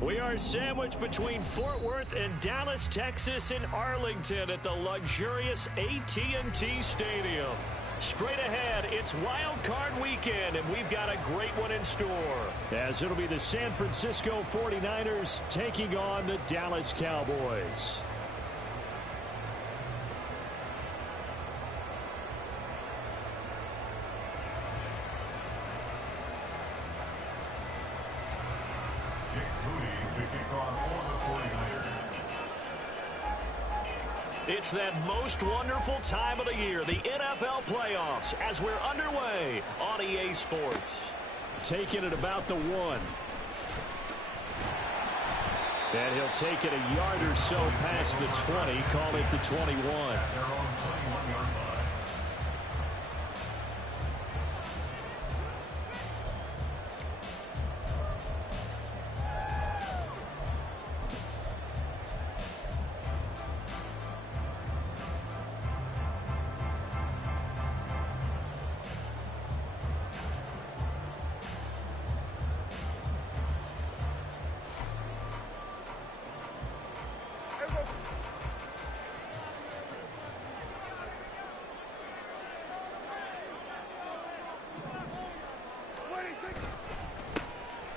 We are sandwiched between Fort Worth and Dallas, Texas, and Arlington at the luxurious AT&T Stadium. Straight ahead, it's Wild Card Weekend, and we've got a great one in store, as it'll be the San Francisco 49ers taking on the Dallas Cowboys. It's that most wonderful time of the year, the NFL playoffs, as we're underway on EA Sports. Taking it about the 1. And he'll take it a yard or so past the 20, call it the 21.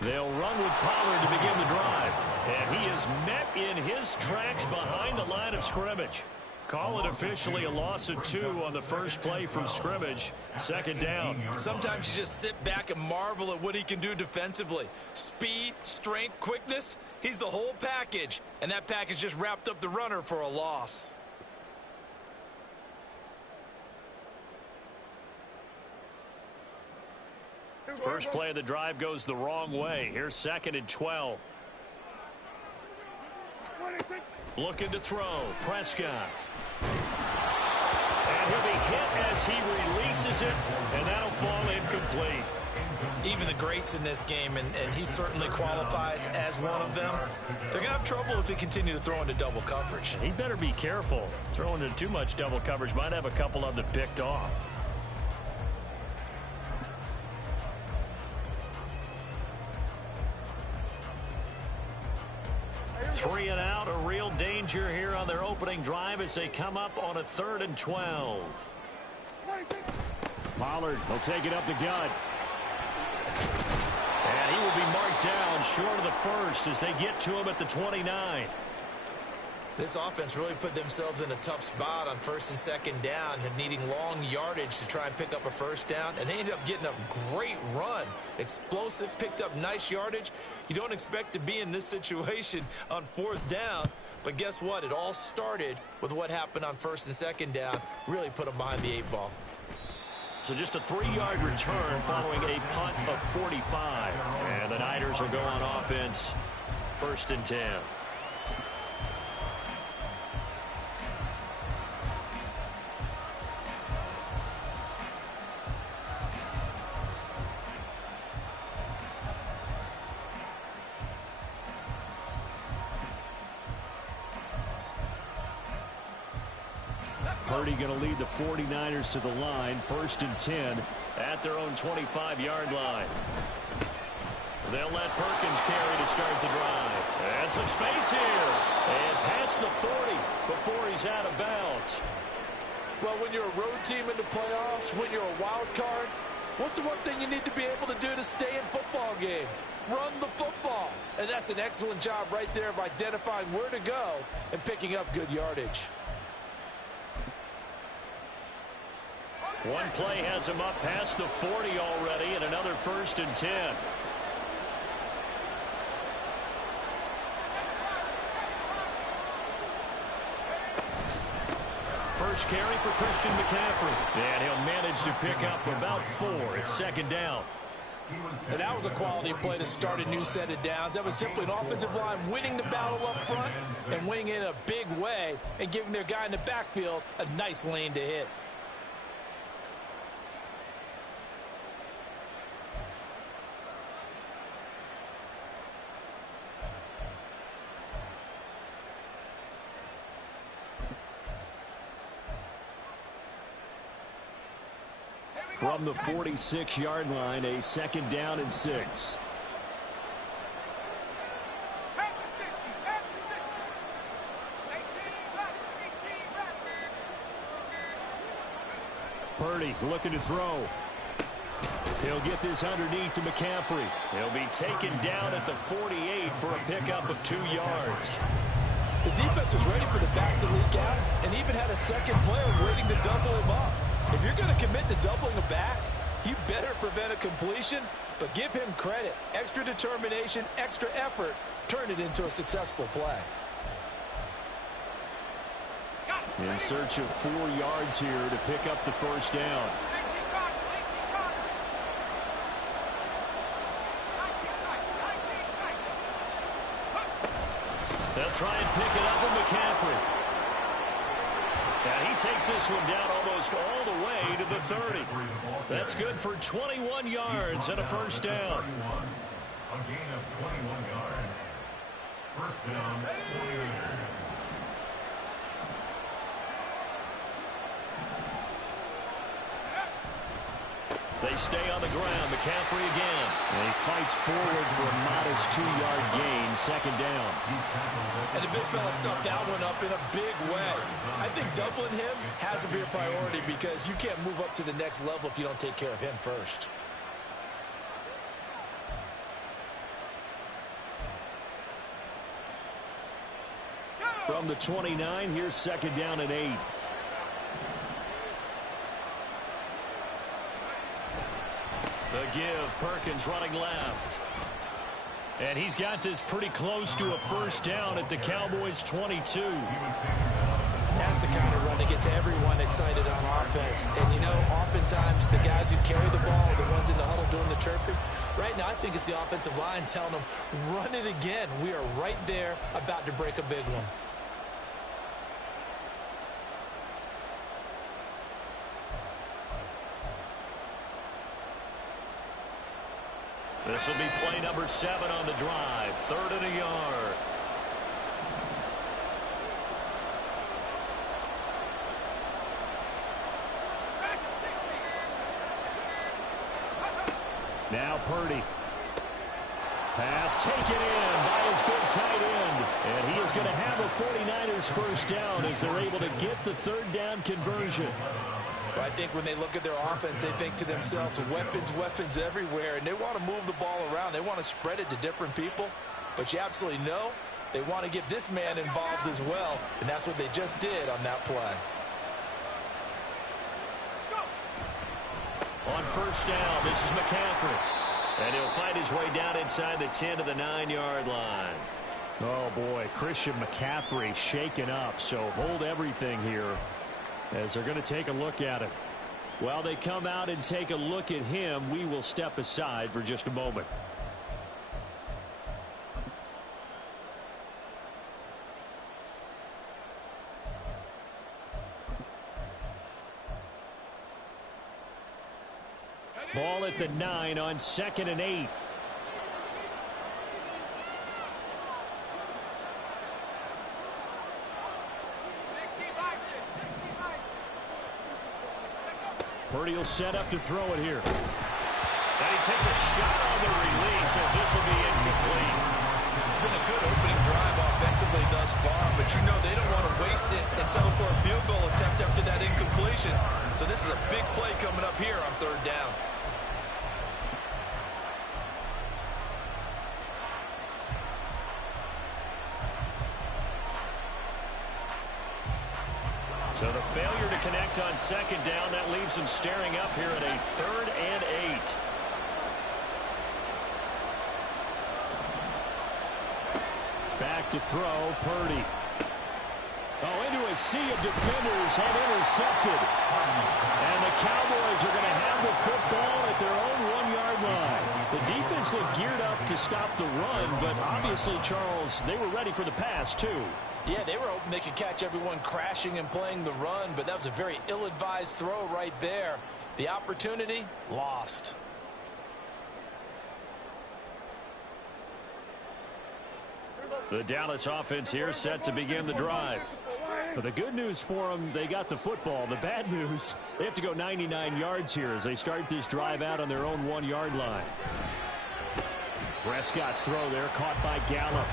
They'll run with Pollard to begin the drive. And he is met in his tracks behind the line of scrimmage. Call it officially a loss of 2 on the first play from scrimmage. Second down. Sometimes you just sit back and marvel at what he can do defensively. Speed, strength, quickness. He's the whole package. And that package just wrapped up the runner for a loss. First play of the drive goes the wrong way. Here's 2nd and 12. Looking to throw. Prescott. And he'll be hit as he releases it, and that'll fall incomplete. Even the greats in this game, and he certainly qualifies as one of them, they're going to have trouble if they continue to throw into double coverage. He better be careful. Throwing into too much double coverage might have a couple of them picked off. 3 and out, a real danger here on their opening drive as they come up on a 3rd and 12. Pollard will take it up the gut. And he will be marked down short of the first as they get to him at the 29. This offense really put themselves in a tough spot on 1st and 2nd down, and needing long yardage to try and pick up a first down, and they ended up getting a great run. Explosive, picked up nice yardage. You don't expect to be in this situation on 4th down, but guess what? It all started with what happened on 1st and 2nd down. Really put them behind the 8 ball. So just a 3-yard return following a punt of 45. And the Niners will go on offense, 1st and 10. Purdy going to lead the 49ers to the line, 1st and 10 at their own 25-yard line. They'll let Perkins carry to start the drive. And some space here. And past the 40 before he's out of bounds. Well, when you're a road team in the playoffs, when you're a wild card, what's the one thing you need to be able to do to stay in football games? Run the football. And that's an excellent job right there of identifying where to go and picking up good yardage. One play has him up past the 40 already, and another 1st and 10. First carry for Christian McCaffrey. And he'll manage to pick up about 4. It's 2nd down. And that was a quality play to start a new set of downs. That was simply an offensive line winning the battle up front and winning in a big way and giving their guy in the backfield a nice lane to hit. From the 46-yard line, a 2nd down and 6. Purdy looking to throw. He'll get this underneath to McCaffrey. He'll be taken down at the 48 for a pickup of 2 yards. The defense was ready for the back to leak out and even had a second player waiting to double him up. If you're going to commit to doubling a back, you better prevent a completion, but give him credit. Extra determination, extra effort, turn it into a successful play. In search of 4 yards here to pick up the first down. They'll try and pick it up with McCaffrey. Now he takes this one down almost all the way to the 30. That's good for 21 yards and a first down. A gain of 21 yards. First down, 49ers. They stay on the ground. McCaffrey again. And he fights forward for a modest 2-yard gain. 2nd down. And the big fella stuffed that one up in a big way. I think doubling him has to be a priority because you can't move up to the next level if you don't take care of him first. From the 29, here's 2nd down and 8. The give, Perkins running left. And he's got this pretty close to a first down at the Cowboys' 22. That's the kind of run that gets everyone excited on offense. And, you know, oftentimes the guys who carry the ball are the ones in the huddle doing the chirping. Right now, I think it's the offensive line telling them, run it again. We are right there about to break a big one. This will be play number 7 on the drive. 3rd and a yard. Now Purdy. Pass taken in by his big tight end. And he is going to have a 49ers first down as they're able to get the 3rd down conversion. I think when they look at their offense, they think to themselves, weapons everywhere, and they want to move the ball around. They want to spread it to different people, but you absolutely know they want to get this man involved as well, and that's what they just did on that play. On first down, this is McCaffrey. And he'll find his way down inside the 10 to the 9-yard line. Oh, boy, Christian McCaffrey shaken up, so hold everything here as they're going to take a look at him. While they come out and take a look at him, we will step aside for just a moment. Ball at the 9 on 2nd and 8. Purdy will set up to throw it here. And he takes a shot on the release as this will be incomplete. It's been a good opening drive offensively thus far, but you know they don't want to waste it and settle for a field goal attempt after that incompletion. So this is a big play coming up here on 3rd down. So the failure to connect on 2nd down, that leaves them staring up here at a 3rd and 8. Back to throw, Purdy. Oh, into a sea of defenders and intercepted. And the Cowboys are going to have the football at their own 1-yard line. The defense looked geared up to stop the run, but obviously, Charles, they were ready for the pass, too. Yeah, they were hoping they could catch everyone crashing and playing the run, but that was a very ill-advised throw right there. The opportunity, lost. The Dallas offense here set to begin the drive. But the good news for them, they got the football. The bad news, they have to go 99 yards here as they start this drive out on their own 1-yard line. Prescott's throw there caught by Gallup.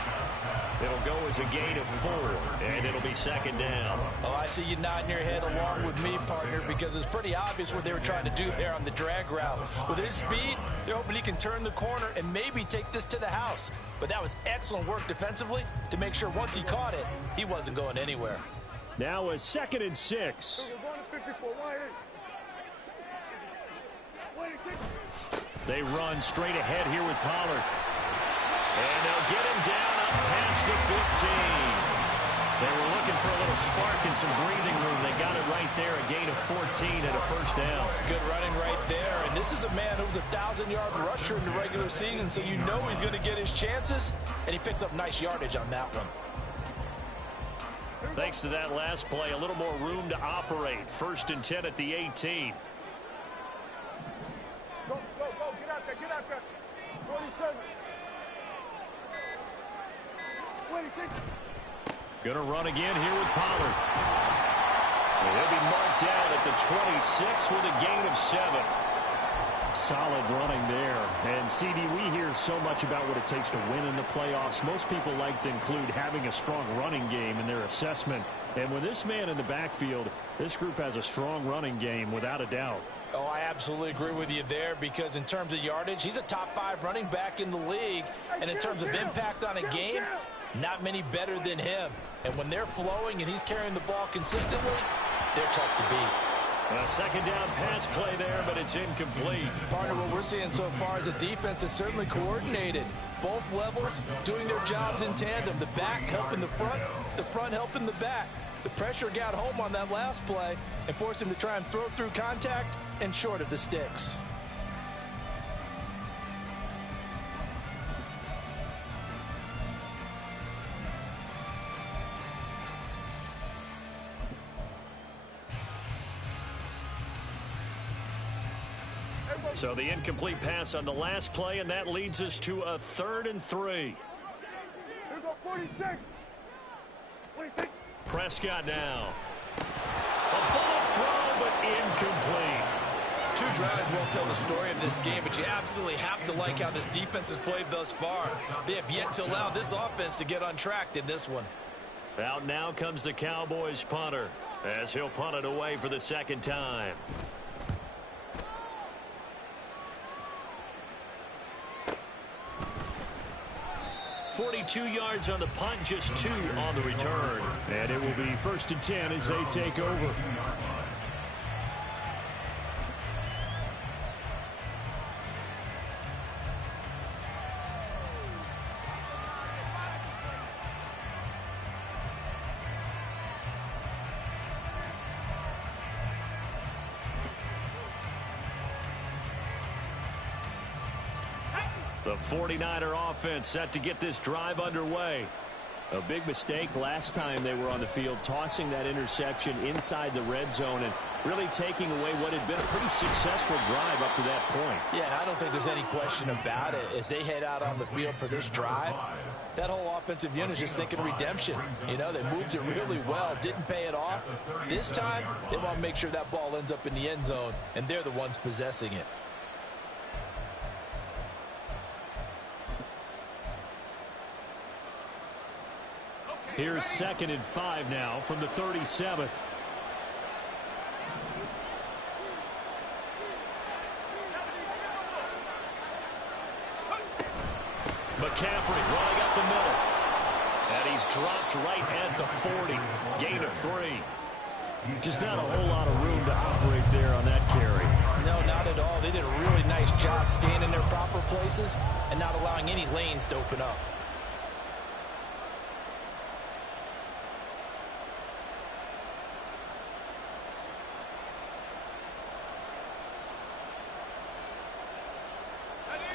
It'll go as a gain of 4, and it'll be second down. Oh, I see you nodding your head along with me, partner, because it's pretty obvious what they were trying to do there on the drag route. With his speed, they're hoping he can turn the corner and maybe take this to the house. But that was excellent work defensively to make sure once he caught it, he wasn't going anywhere. Now a 2nd and 6. They run straight ahead here with Pollard. And they'll get him down up past the 15. They were looking for a little spark and some breathing room. They got it right there, a gain of 14 and a first down. Good running right there. And this is a man who was a 1,000-yard rusher in the regular season, so you know he's going to get his chances. And he picks up nice yardage on that one. Thanks to that last play, a little more room to operate. 1st and 10 at the 18. Go, get out there. Go these turnovers. Gonna run again here with Pollard. And he'll be marked down at the 26 with a gain of 7. Solid running there. And CD, we hear so much about what it takes to win in the playoffs. Most people like to include having a strong running game in their assessment. And with this man in the backfield, this group has a strong running game without a doubt. Oh, I absolutely agree with you there, because in terms of yardage, he's a top 5 running back in the league. And in terms of impact on a game, not many better than him. And when they're flowing and he's carrying the ball consistently, they're tough to beat. A 2nd down pass play there, but it's incomplete. Partner, what we're seeing so far is a defense that's certainly coordinated. Both levels doing their jobs in tandem. The back helping the front helping the back. The pressure got home on that last play and forced him to try and throw through contact and short of the sticks. So the incomplete pass on the last play, and that leads us to a 3rd and 3. Here go 46. Prescott now. A bullet throw, but incomplete. 2 drives won't tell the story of this game, but you absolutely have to like how this defense has played thus far. They have yet to allow this offense to get untracked in this one. Out now comes the Cowboys punter, as he'll punt it away for the 2nd time. 42 yards on the punt, just 2 on the return. And it will be 1st and 10 as they take over. The 49er offense set to get this drive underway. A big mistake last time they were on the field, tossing that interception inside the red zone and really taking away what had been a pretty successful drive up to that point. Yeah, and I don't think there's any question about it. As they head out on the field for this drive, that whole offensive unit is just thinking redemption. You know, they moved it really well, didn't pay it off. This time, they want to make sure that ball ends up in the end zone, and they're the ones possessing it. Here's 2nd and 5 now from the 37. McCaffrey running up the middle. And he's dropped right at the 40. Gain of 3. Just not a whole lot of room to operate there on that carry. No, not at all. They did a really nice job staying in their proper places and not allowing any lanes to open up.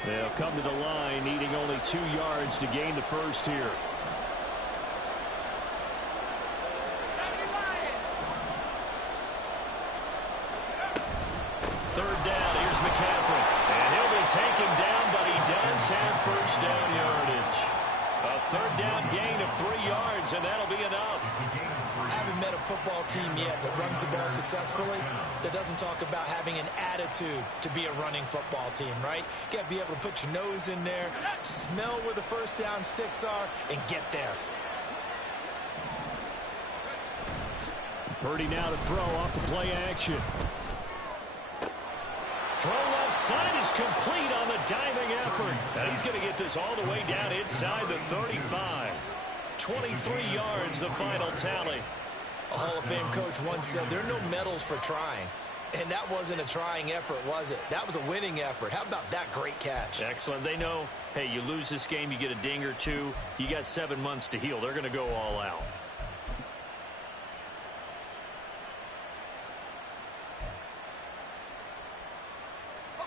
They'll come to the line, needing only 2 yards to gain the first here. Third down, here's McCaffrey. And he'll be taken down, but he does have first down yardage. A 3rd down gain of 3 yards, and that'll be enough. I haven't met a football team yet that runs the ball successfully that doesn't talk about having an attitude to be a running football team, right? You got to be able to put your nose in there, smell where the first down sticks are, and get there. Purdy now to throw off the play action. Throw left side is complete on the diving effort. And he's going to get this all the way down inside the 35. 23 yards, the final tally. A Hall of Fame coach once said there are no medals for trying. And that wasn't a trying effort, was it? That was a winning effort. How about that great catch? Excellent. They know, hey, you lose this game, you get a ding or two. You got 7 months to heal. They're going to go all out.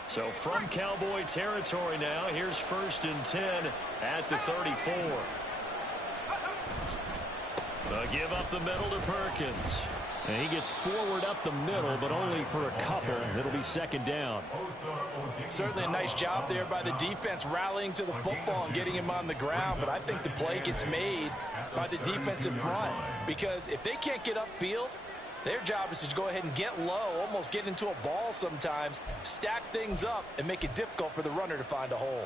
So from Cowboy territory now, here's 1st and 10 at the 34. Give up the middle to Perkins. And he gets forward up the middle, but only for a couple. It'll be 2nd down. Certainly a nice job there by the defense rallying to the football and getting him on the ground. But I think the play gets made by the defensive front. Because if they can't get upfield, their job is to go ahead and get low, almost get into a ball sometimes, stack things up, and make it difficult for the runner to find a hole.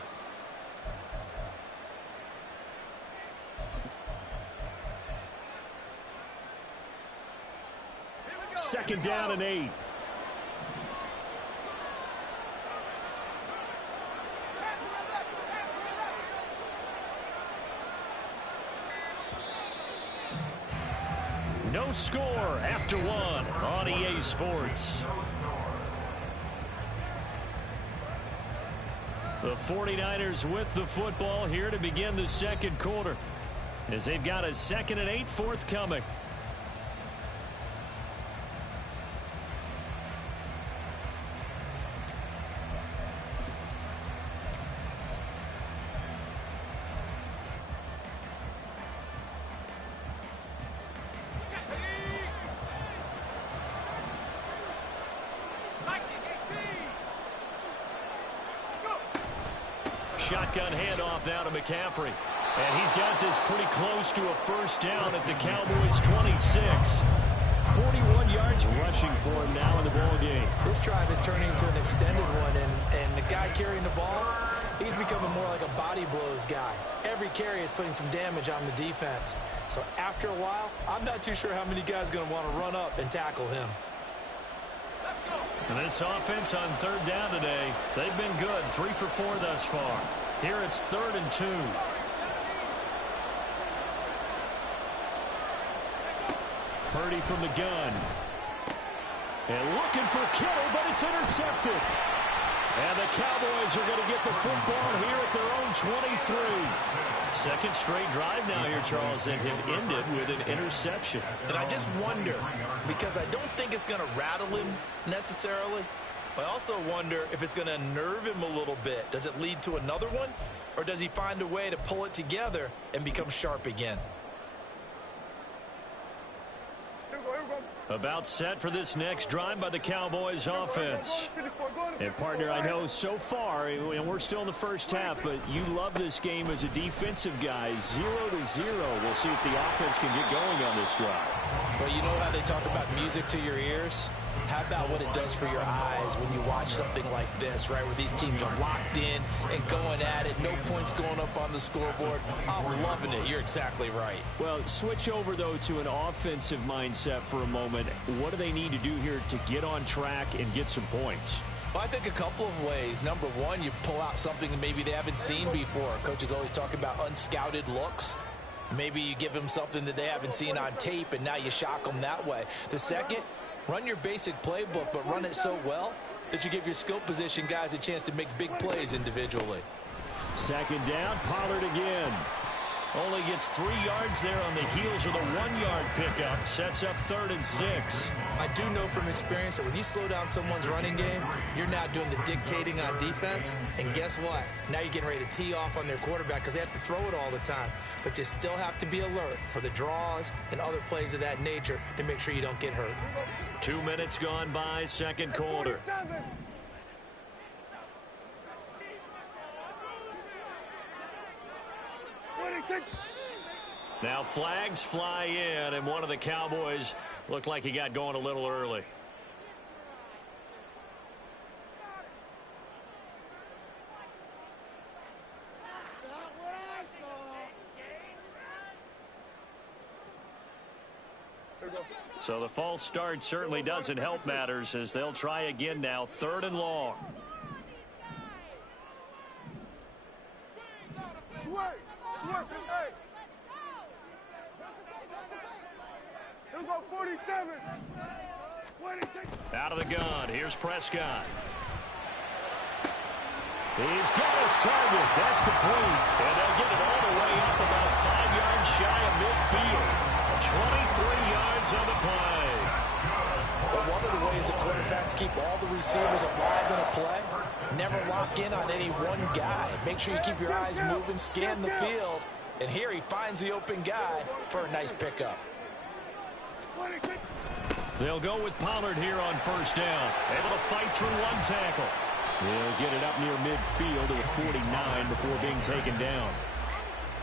Second down and 8. No score after 1 on EA Sports. The 49ers with the football here to begin the 2nd quarter, as they've got a 2nd and 8 forthcoming. Shotgun handoff now to McCaffrey. And he's got this pretty close to a 1st down at the Cowboys' 26. 41 yards rushing for him now in the ball game. This drive is turning into an extended one, and the guy carrying the ball, he's becoming more like a body blows guy. Every carry is putting some damage on the defense. So after a while, I'm not too sure how many guys are going to want to run up and tackle him. And this offense on 3rd down today, they've been good. 3 for 4 thus far. Here it's 3rd and 2. Purdy from the gun. And looking for Kittle, but it's intercepted. And the Cowboys are going to get the football here at their own 23. 2nd straight drive now here, Charles, that have ended with an interception. And I just wonder, because I don't think it's going to rattle him necessarily, but I also wonder if it's going to nerve him a little bit. Does it lead to another one, or does he find a way to pull it together and become sharp again? About set for this next drive by the Cowboys offense. And partner, I know so far, and we're still in the 1st half, but you love this game as a defensive guy. 0-0. We'll see if the offense can get going on this drive. Well, you know how they talk about music to your ears? How about what it does for your eyes when you watch something like this, right, where these teams are locked in and going at it, no points going up on the scoreboard. I'm loving it. You're exactly right. Well, switch over, though, to an offensive mindset for a moment. What do they need to do here to get on track and get some points? Well, I think a couple of ways. Number one, you pull out something that maybe they haven't seen before. Coaches always talk about unscouted looks. Maybe you give them something that they haven't seen on tape, and now you shock them that way. The second, run your basic playbook, but run it so well that you give your skill position guys a chance to make big plays individually. 2nd down, Pollard again. Only gets 3 yards there on the heels of the 1-yard pickup. Sets up 3rd and 6. I do know from experience that when you slow down someone's running game, you're now doing the dictating on defense. And guess what? Now you're getting ready to tee off on their quarterback because they have to throw it all the time. But you still have to be alert for the draws and other plays of that nature to make sure you don't get hurt. 2 minutes gone by, 2nd quarter. Now flags fly in, and one of the Cowboys looked like he got going a little early. So the false start certainly doesn't help matters as they'll try again now, 3rd and long. Out of the gun, here's Prescott. He's got his target. That's complete. And they'll get it all the way up about 5 yards shy of midfield. 23 yards on the play. Well, one of the ways the quarterbacks keep all the receivers alive in a play, never lock in on any one guy. Make sure you keep your eyes moving, scan the field. And here he finds the open guy for a nice pickup. They'll go with Pollard here on 1st down. Able to fight through one tackle. They'll get it up near midfield to the 49 before being taken down.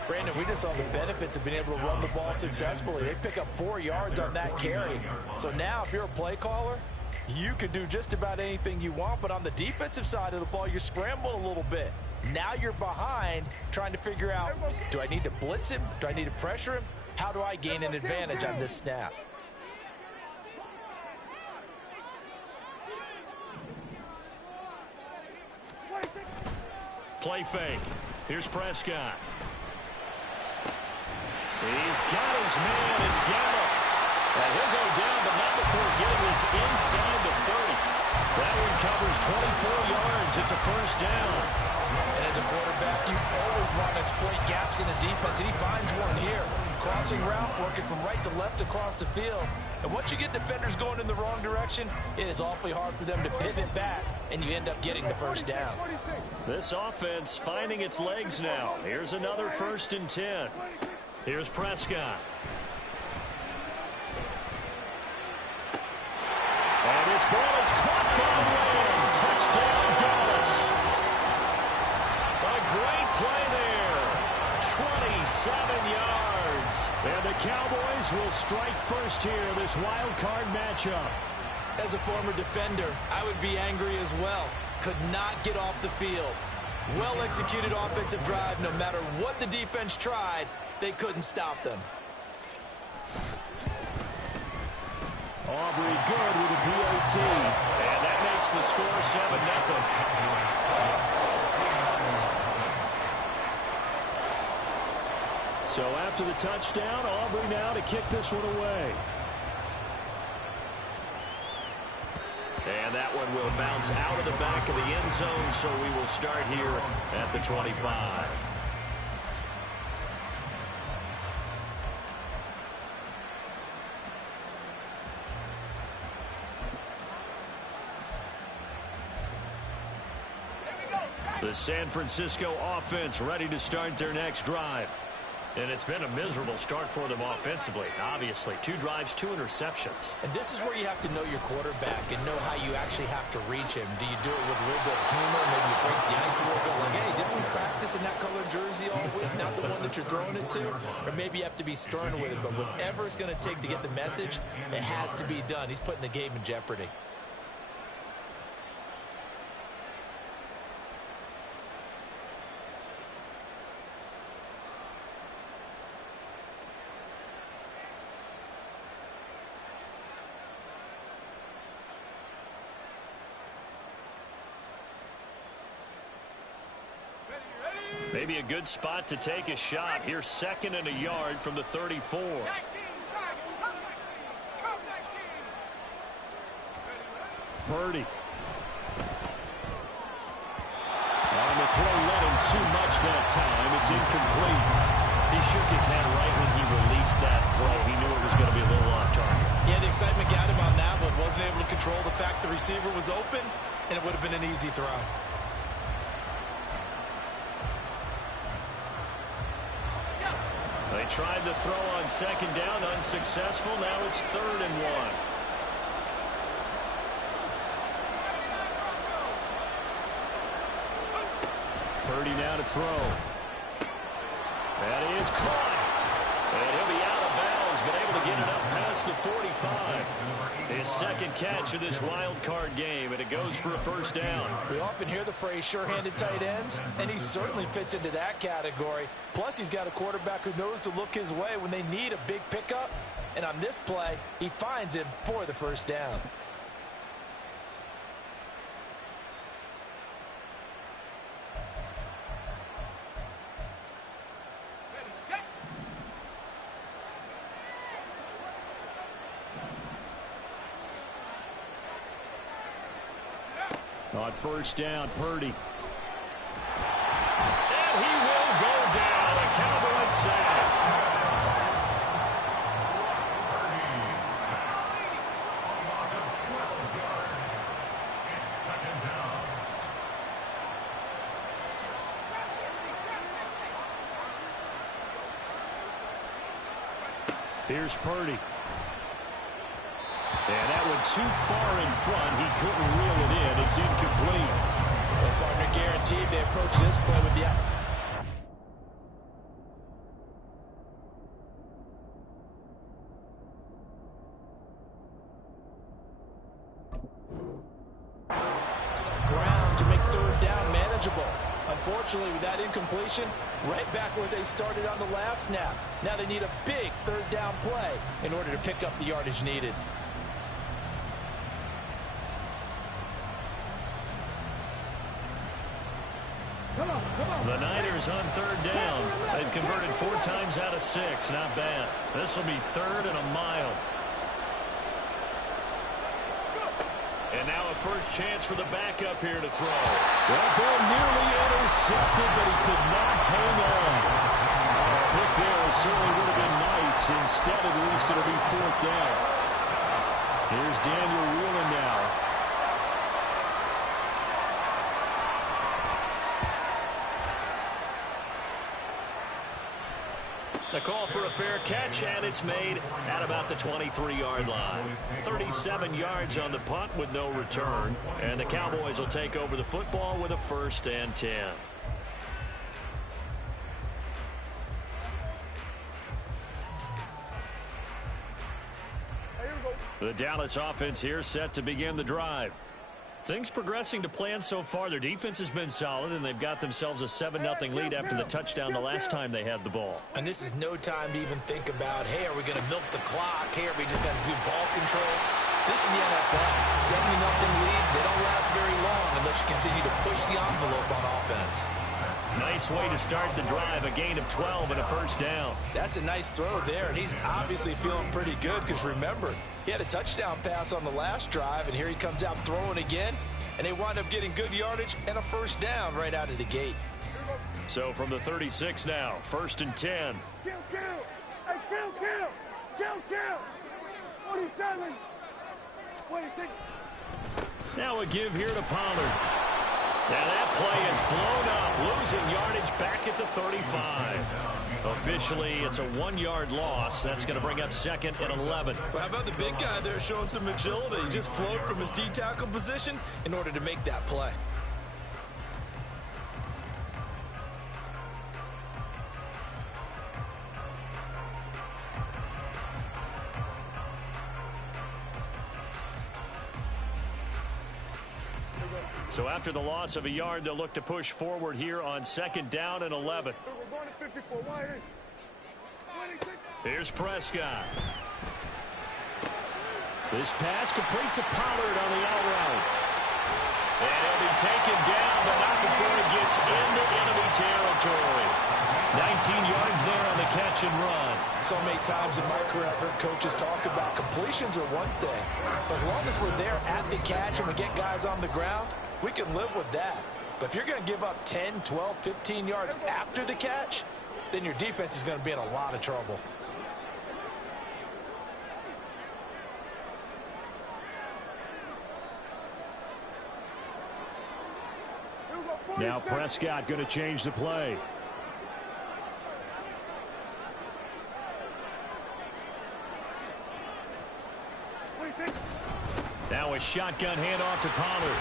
Brandon, we just saw the benefits of being able to run the ball successfully. They pick up 4 yards on that carry. So now if you're a play caller, you can do just about anything you want. But on the defensive side of the ball, you're scrambling a little bit. Now you're behind trying to figure out, do I need to blitz him? Do I need to pressure him? How do I gain an advantage on this snap? Play fake. Here's Prescott. He's got his man. It's Gallup. And he'll go down, but not before getting this inside the 30. That one covers 24 yards. It's a 1st down. And as a quarterback, you always want to exploit gaps in the defense, and he finds one here. Crossing route, working from right to left across the field. And once you get defenders going in the wrong direction, it is awfully hard for them to pivot back, and you end up getting the 1st down. This offense finding its legs now. Here's another 1st and 10. Here's Prescott. And his ball is caught by Lamb. Touchdown, Dallas. A great play there. 27 yards. And the Cowboys will strike first here in this wild card matchup. As a former defender, I would be angry as well. Could not get off the field. Well-executed offensive drive. No matter what the defense tried, they couldn't stop them. Aubrey good with a PAT. And that makes the score 7-0. So after the touchdown, Aubrey now to kick this one away. And that one will bounce out of the back of the end zone, so we will start here at the 25. The San Francisco offense ready to start their next drive. And it's been a miserable start for them offensively, obviously. 2 drives, 2 interceptions. And this is where you have to know your quarterback and know how you actually have to reach him. Do you do it with a little bit of humor? Maybe you break the ice a little bit. Like, hey, didn't we practice in that color jersey all week? Not the one that you're throwing it to? Or maybe you have to be stern with it. But whatever it's going to take to get the message, it has to be done. He's putting the game in jeopardy. Maybe a good spot to take a shot. Here's 2nd and a yard from the 34. Purdy. On the throw, let him too much that time. It's incomplete. He shook his head right when he released that throw. He knew it was going to be a little off target. Yeah, the excitement got him on that one. Wasn't able to control the fact the receiver was open, and it would have been an easy throw. They tried the throw on 2nd down, unsuccessful. Now it's 3rd and 1. Purdy now to throw. That is caught. And he'll be out of bounds, but able to get it up past the 45. His second catch of this wild card game, and it goes for a first down. We often hear the phrase sure-handed tight ends, and he certainly fits into that category. Plus, he's got a quarterback who knows to look his way when they need a big pickup. And on this play, he finds him for the first down. On first down, Purdy. And he will go down. A Cowboys sack. Here's Purdy. And that one too far in front. He couldn't reel it in. It's incomplete. Well, partner, guaranteed they approach this play with the... ground to make third down manageable. Unfortunately, with that incompletion, right back where they started on the last snap. Now they need a big third down play in order to pick up the yardage needed. The Niners on third down. They've converted 4 times out of 6. Not bad. This will be third and a mile. And now a first chance for the backup here to throw. That ball nearly intercepted, but he could not hang on. A pick there certainly would have been nice. Instead, at least, it'll be fourth down. Here's Daniel Whelan now. The call for a fair catch, and it's made at about the 23-yard line. 37 yards on the punt with no return. And the Cowboys will take over the football with a 1st and 10. The Dallas offense here set to begin the drive. Things progressing to plan so far. Their defense has been solid, and they've got themselves a 7-0 lead after the touchdown the last time they had the ball. And this is no time to even think about, hey, are we going to milk the clock? Hey, are we just going to do ball control? This is the NFL. 7-0 leads, they don't last very long unless you continue to push the envelope on offense. Nice way to start the drive, a gain of 12 and a first down. That's a nice throw there, and he's obviously feeling pretty good because, remember, he had a touchdown pass on the last drive, and here he comes out throwing again, and they wind up getting good yardage and a first down right out of the gate. So from the 36 now, 1st and 10. Kill! Hey, kill! 47! 26. Now a give here to Pollard. Now that play is blown up, losing yardage back at the 35. Officially, it's a 1-yard loss. That's going to bring up 2nd and 11. Well, how about the big guy there showing some agility? He just flowed from his D-tackle position in order to make that play. So after the loss of a yard, they'll look to push forward here on 2nd down and 11. We're going to 54. 26. Here's Prescott. This pass complete to Pollard on the out route. And he'll be taken down, but not before it gets into enemy territory. 19 yards there on the catch and run. So many times in my career, I've heard coaches talk about completions are one thing. As long as we're there at the catch and we get guys on the ground, we can live with that. But if you're going to give up 10, 12, 15 yards after the catch, then your defense is going to be in a lot of trouble. Now Prescott going to change the play. Now a shotgun handoff to Pollard.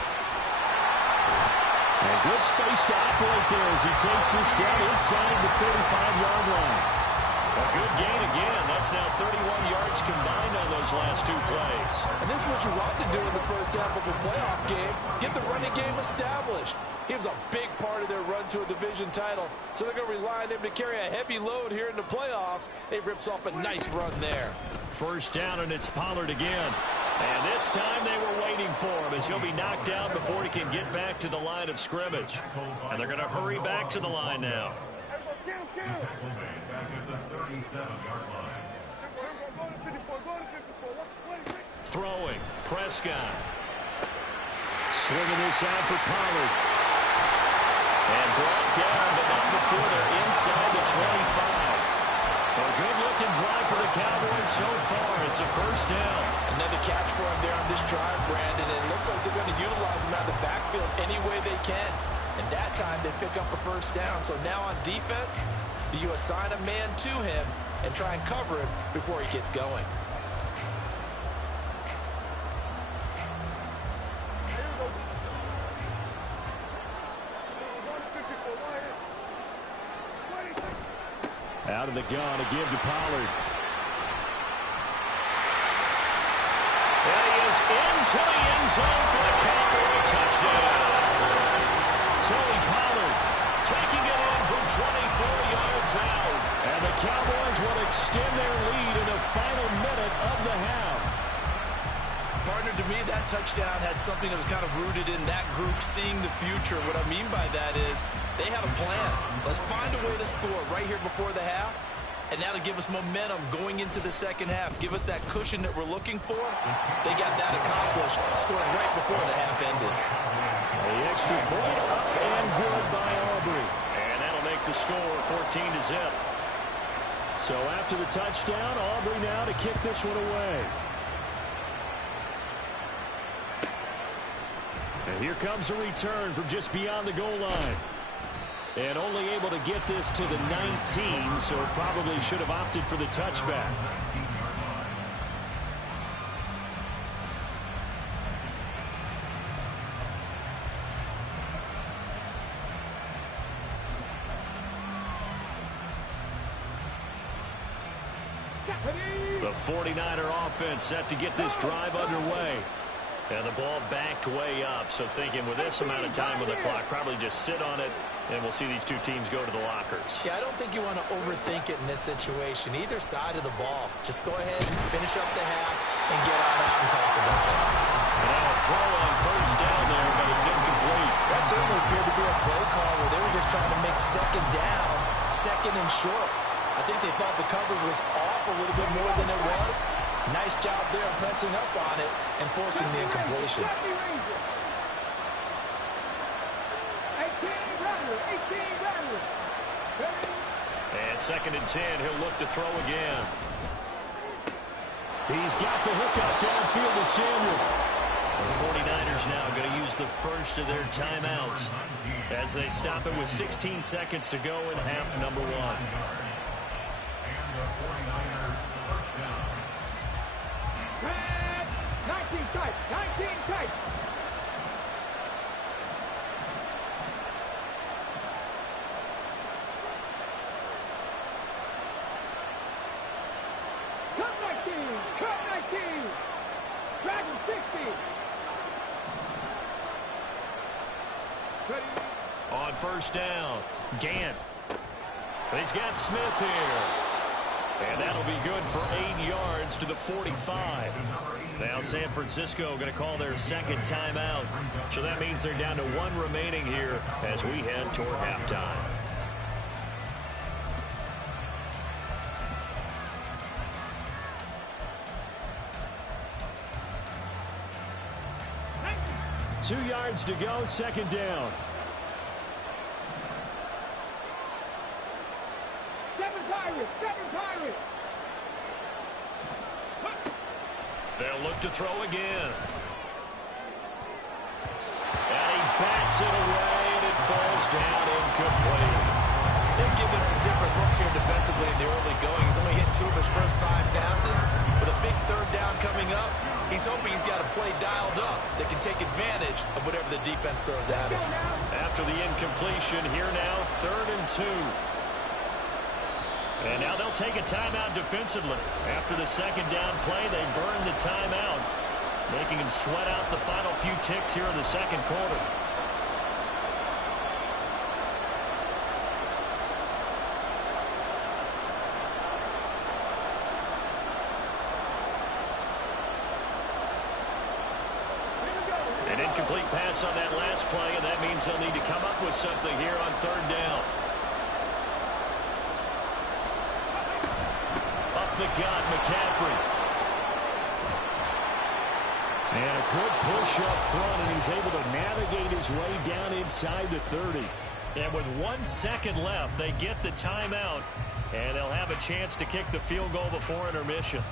And good space to operate there as he takes this down inside the 35-yard line. A good gain again. That's now 31 yards combined on those last two plays. And this is what you want to do in the first half of a playoff game. Get the running game established. He was a big part of their run to a division title, so they're going to rely on him to carry a heavy load here in the playoffs. He rips off a nice run there. First down, and it's Pollard again. And this time they were waiting for him as he'll be knocked down before he can get back to the line of scrimmage. And they're going to hurry back to the line now. Throwing, Prescott. Swinging this out for Pollard. And brought down, but not before they're inside the 25. A good-looking drive for the Cowboys so far. It's a first down. Another catch for him there on this drive, Brandon. And it looks like they're going to utilize him out of the backfield any way they can. And that time they pick up a first down. So now on defense, do you assign a man to him and try and cover him before he gets going? Out of the gun to give to Pollard. And he is into the end zone for the Cowboy touchdown. Tony Pollard taking it in from 24 yards out. And the Cowboys will extend their lead in the final minute of the half. Partner, to me, that touchdown had something that was kind of rooted in that group seeing the future. What I mean by that is they had a plan. Let's find a way to score right here before the half, and now to give us momentum going into the second half, give us that cushion that we're looking for. They got that accomplished, scoring right before the half ended. The extra point up and good by Aubrey. And that'll make the score 14-0. So after the touchdown, Aubrey now to kick this one away. And here comes a return from just beyond the goal line. And only able to get this to the 19, so probably should have opted for the touchback. The 49er offense set to get this drive underway. And the ball backed way up, so thinking with this amount of time on the clock, probably just sit on it, and we'll see these two teams go to the lockers. Yeah, I don't think you want to overthink it in this situation. Either side of the ball. Just go ahead, finish up the half, and get on out and talk about it. And now a throw on first down there, but it's incomplete. That certainly appeared to be a play call where they were just trying to make second down, second and short. I think they thought the coverage was off a little bit more than it was. Nice job there pressing up on it and forcing the incompletion. And second and 10, he'll look to throw again. He's got the hook up downfield to Samuel. The 49ers now going to use the first of their timeouts as they stop it with 16 seconds to go in half number one. And the 49ers first down. 19 tight, 19 tight. Cut 19, Dragon 60. Ready. On first down, Gant. He's got Smith here. And that'll be good for 8 yards to the 45. Now San Francisco going to call their second timeout. So that means they're down to one remaining here as we head toward halftime. Two yards to go, second down. Seven Pirates. They'll look to throw again. And he bats it away, and it falls down incomplete. They're giving some different looks here defensively in the early going. He's only hit 2 of his first 5 passes. With a big third down coming up, he's hoping he's got a play dialed up that can take advantage of whatever the defense throws at him. After the incompletion, here now, 3rd and 2. And now they'll take a timeout defensively. After the second down play, they burn the timeout, making him sweat out the final few ticks here in the second quarter. An incomplete pass on that last play, and that means they'll need to come up with something here on third down. Up the gut, McCaffrey. And a good push up front, and he's able to navigate his way down inside the 30. And with 1 second left, they get the timeout, and they'll have a chance to kick the field goal before intermission.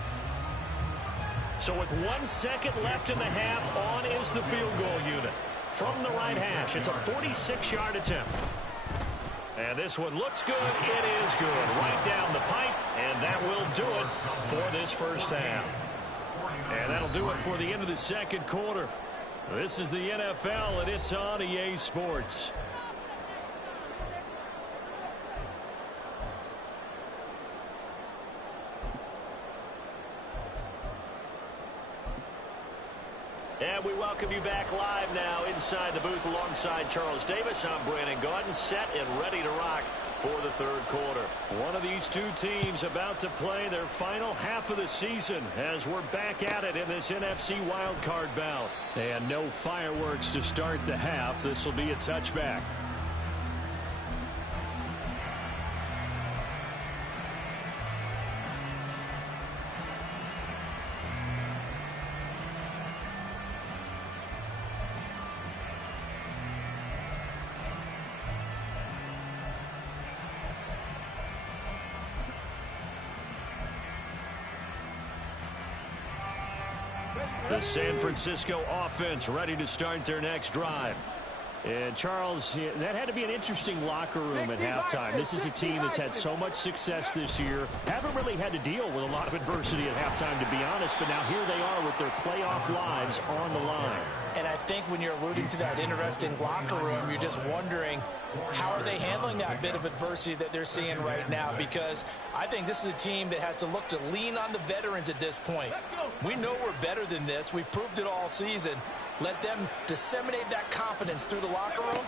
So with 1 second left in the half, on is the field goal unit. From the right hash, it's a 46-yard attempt. And this one looks good. It is good. Right down the pipe, and that will do it for this first half. And that'll do it for the end of the second quarter. This is the NFL, and it's on EA Sports. And we welcome you back live now inside the booth alongside Charles Davis. I'm Brandon Gaudin, set and ready to rock for the third quarter. One of these two teams about to play their final half of the season as we're back at it in this NFC wildcard bout. And no fireworks to start the half. This will be a touchback. The San Francisco offense ready to start their next drive. And Charles, that had to be an interesting locker room at halftime. This is a team that's had so much success this year. Haven't really had to deal with a lot of adversity at halftime, to be honest. But now here they are with their playoff lives on the line. And I think when you're alluding to that interesting locker room, you're just wondering, how are they handling that bit of adversity that they're seeing right now? Because I think this is a team that has to look to lean on the veterans at this point. We know we're better than this. We've proved it all season. Let them disseminate that confidence through the locker room.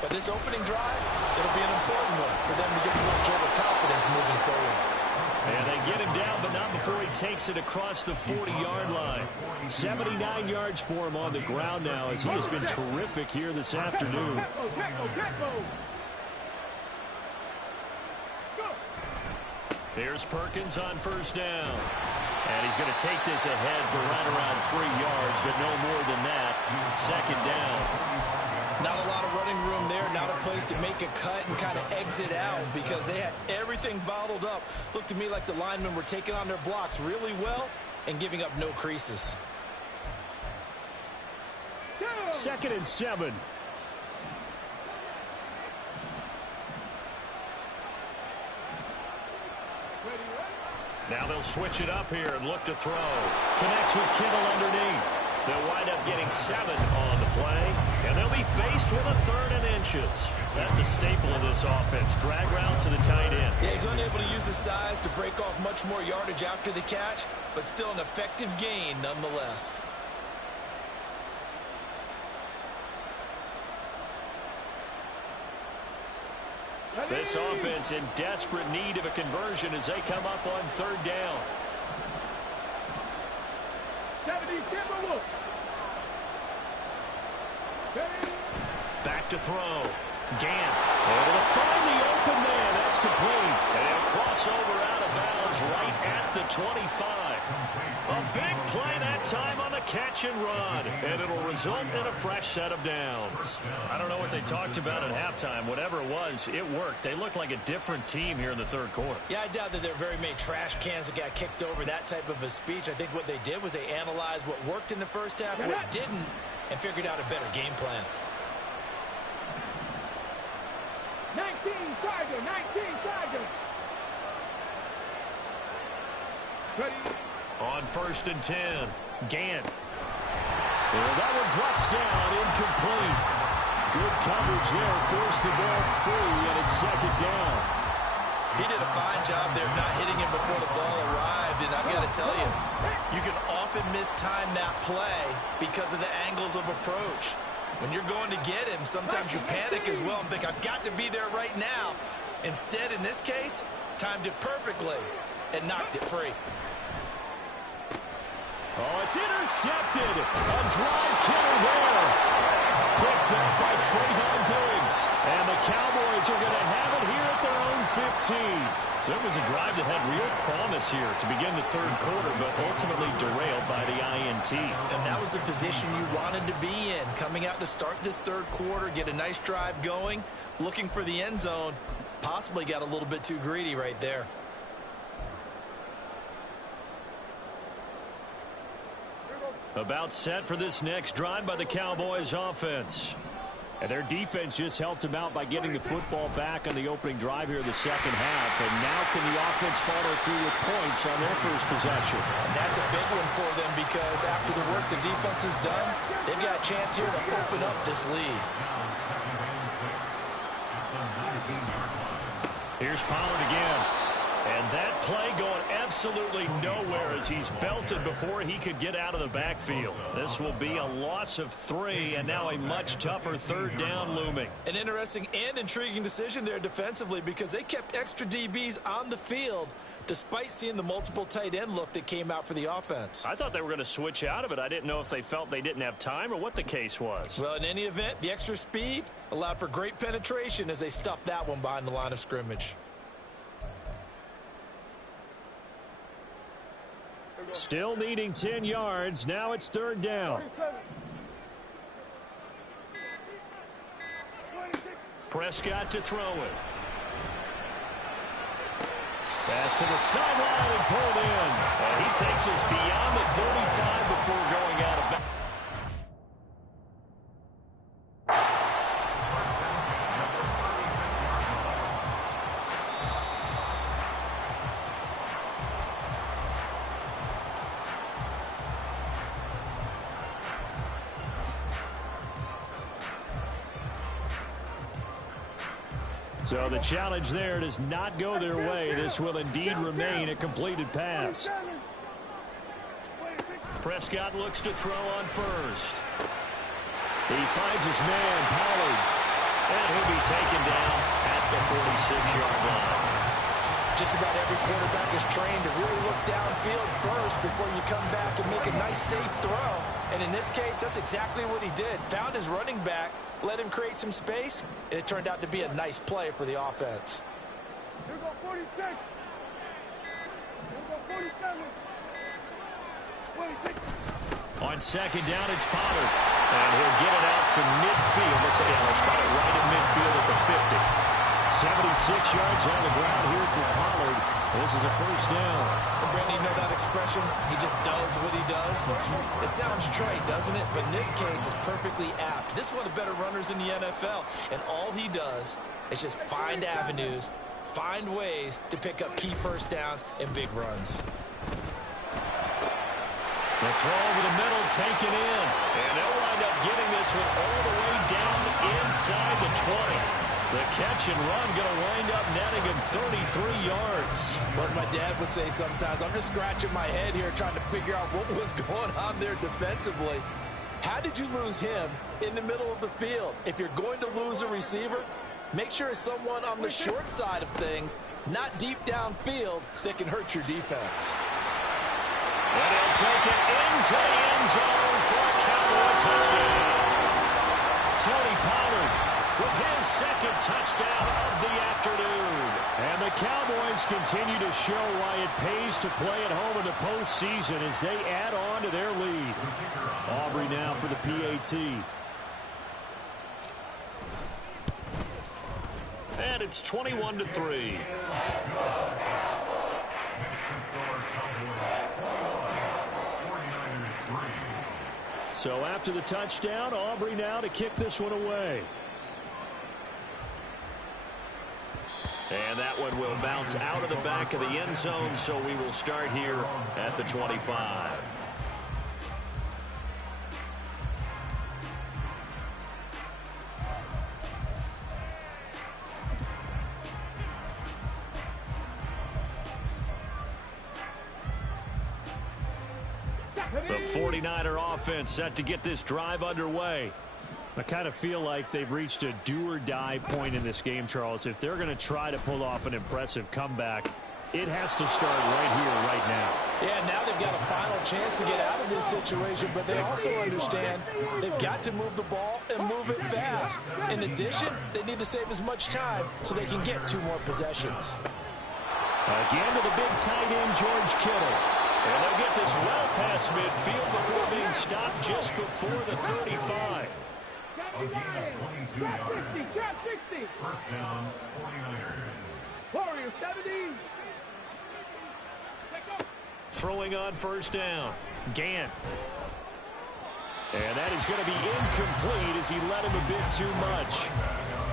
But this opening drive, it'll be an important one for them to get a little jolt of confidence moving forward. And they get him down, but not before he takes it across the 40-yard line. 79 yards for him on the ground now, as he has been terrific here this afternoon. Here's Perkins on first down. And he's going to take this ahead for right around 3 yards, but no more than that. Second down. Not a lot of running room there, not a place to make a cut and kind of exit out because they had everything bottled up. Looked to me like the linemen were taking on their blocks really well and giving up no creases. 2nd and 7. Now they'll switch it up here and look to throw. Connects with Kittle underneath. They'll wind up getting 7 on the play, and they'll be faced with a 3rd and inches. That's a staple of this offense. Drag route to the tight end. Yeah, he's unable to use his size to break off much more yardage after the catch, but still an effective gain nonetheless. This offense in desperate need of a conversion as they come up on 3rd down. Back to throw. Gann able to find the open man. That's complete. And he'll cross over out of bounds right at the 25. A big play that time on the catch and run. And it'll result in a fresh set of downs. I don't know what they talked about at halftime. Whatever it was, it worked. They look like a different team here in the third quarter. Yeah, I doubt that there are very many trash cans that got kicked over that type of a speech. I think what they did was they analyzed what worked in the first half, what didn't, and figured out a better game plan. 19 Tigers. Ready. On 1st and 10, Gann. And that one drops down, incomplete. Good coverage there, forced the ball free, and it's 2nd down. He did a fine job there not hitting him before the ball arrived, and I've got to tell you, you can often mistime that play because of the angles of approach. When you're going to get him, sometimes you panic as well and think, I've got to be there right now. Instead, in this case, timed it perfectly and knocked it free. Oh, it's intercepted. A drive killer there. Picked up by Trayvon Diggs. And the Cowboys are going to have it here at their own 15. So it was a drive that had real promise here to begin the third quarter, but ultimately derailed by the INT. And that was the position you wanted to be in. Coming out to start this third quarter, get a nice drive going, looking for the end zone. Possibly got a little bit too greedy right there. About set for this next drive by the Cowboys offense. And their defense just helped them out by getting the football back on the opening drive here in the second half. And now can the offense follow through with points on their first possession? And that's a big one for them because after the work the defense has done, they've got a chance here to open up this lead. Here's Pollard again. And that play going absolutely nowhere as he's belted before he could get out of the backfield. This will be a loss of 3, and now a much tougher third down looming. An interesting and intriguing decision there defensively because they kept extra DBs on the field despite seeing the multiple tight end look that came out for the offense. I thought they were going to switch out of it. I didn't know if they felt they didn't have time or what the case was. Well, in any event, the extra speed allowed for great penetration as they stuffed that one behind the line of scrimmage. Still needing 10 yards. Now it's third down. Prescott to throw it. Pass to the sideline and pulled in. And he takes us beyond the 35 before going out of bounds. So the challenge there does not go their way. This will indeed remain a completed pass. Prescott looks to throw on first. He finds his man, Pollard. And he'll be taken down at the 46-yard line. Just about every quarterback is trained to really look downfield first before you come back and make a nice, safe throw. And in this case, that's exactly what he did. Found his running back, let him create some space, and it turned out to be a nice play for the offense. Here go 46. Here go 47. 26. On second down, it's Pollard. And he'll get it out to midfield. Let's say they'll spot it right at midfield at the 50. 76 yards on the ground here for Pollard. This is a first down. And Brandon, you know that expression? He just does what he does. It sounds trite, doesn't it? But in this case, it's perfectly apt. This is one of the better runners in the NFL. And all he does is just find avenues, find ways to pick up key first downs and big runs. The throw over the middle, taken in. And they'll wind up getting this one all the way down inside the 20. The catch and run going to wind up netting him 33 yards. What my dad would say sometimes, I'm just scratching my head here trying to figure out what was going on there defensively. How did you lose him in the middle of the field? If you're going to lose a receiver, make sure it's someone on the short side of things, not deep downfield, that can hurt your defense. And he'll take it into the end zone for a Cowboy touchdown. Tony Pollard with his second touchdown of the afternoon. And the Cowboys continue to show why it pays to play at home in the postseason as they add on to their lead. Aubrey now for the PAT. And it's 21-3. So after the touchdown, Aubrey now to kick this one away. And that one will bounce out of the back of the end zone, so we will start here at the 25. The 49er offense set to get this drive underway. I kind of feel like they've reached a do-or-die point in this game, Charles. If they're going to try to pull off an impressive comeback, it has to start right here, right now. Yeah, now they've got a final chance to get out of this situation, but they also understand they've got to move the ball and move it fast. In addition, they need to save as much time so they can get 2 more possessions. Again to the big tight end, George Kittle. And they'll get this well past midfield before being stopped just before the 35. A gain of 22 yards. First down, 49ers. Warriors 70. Throwing on first down. Gant. And that is going to be incomplete as he led him a bit too much.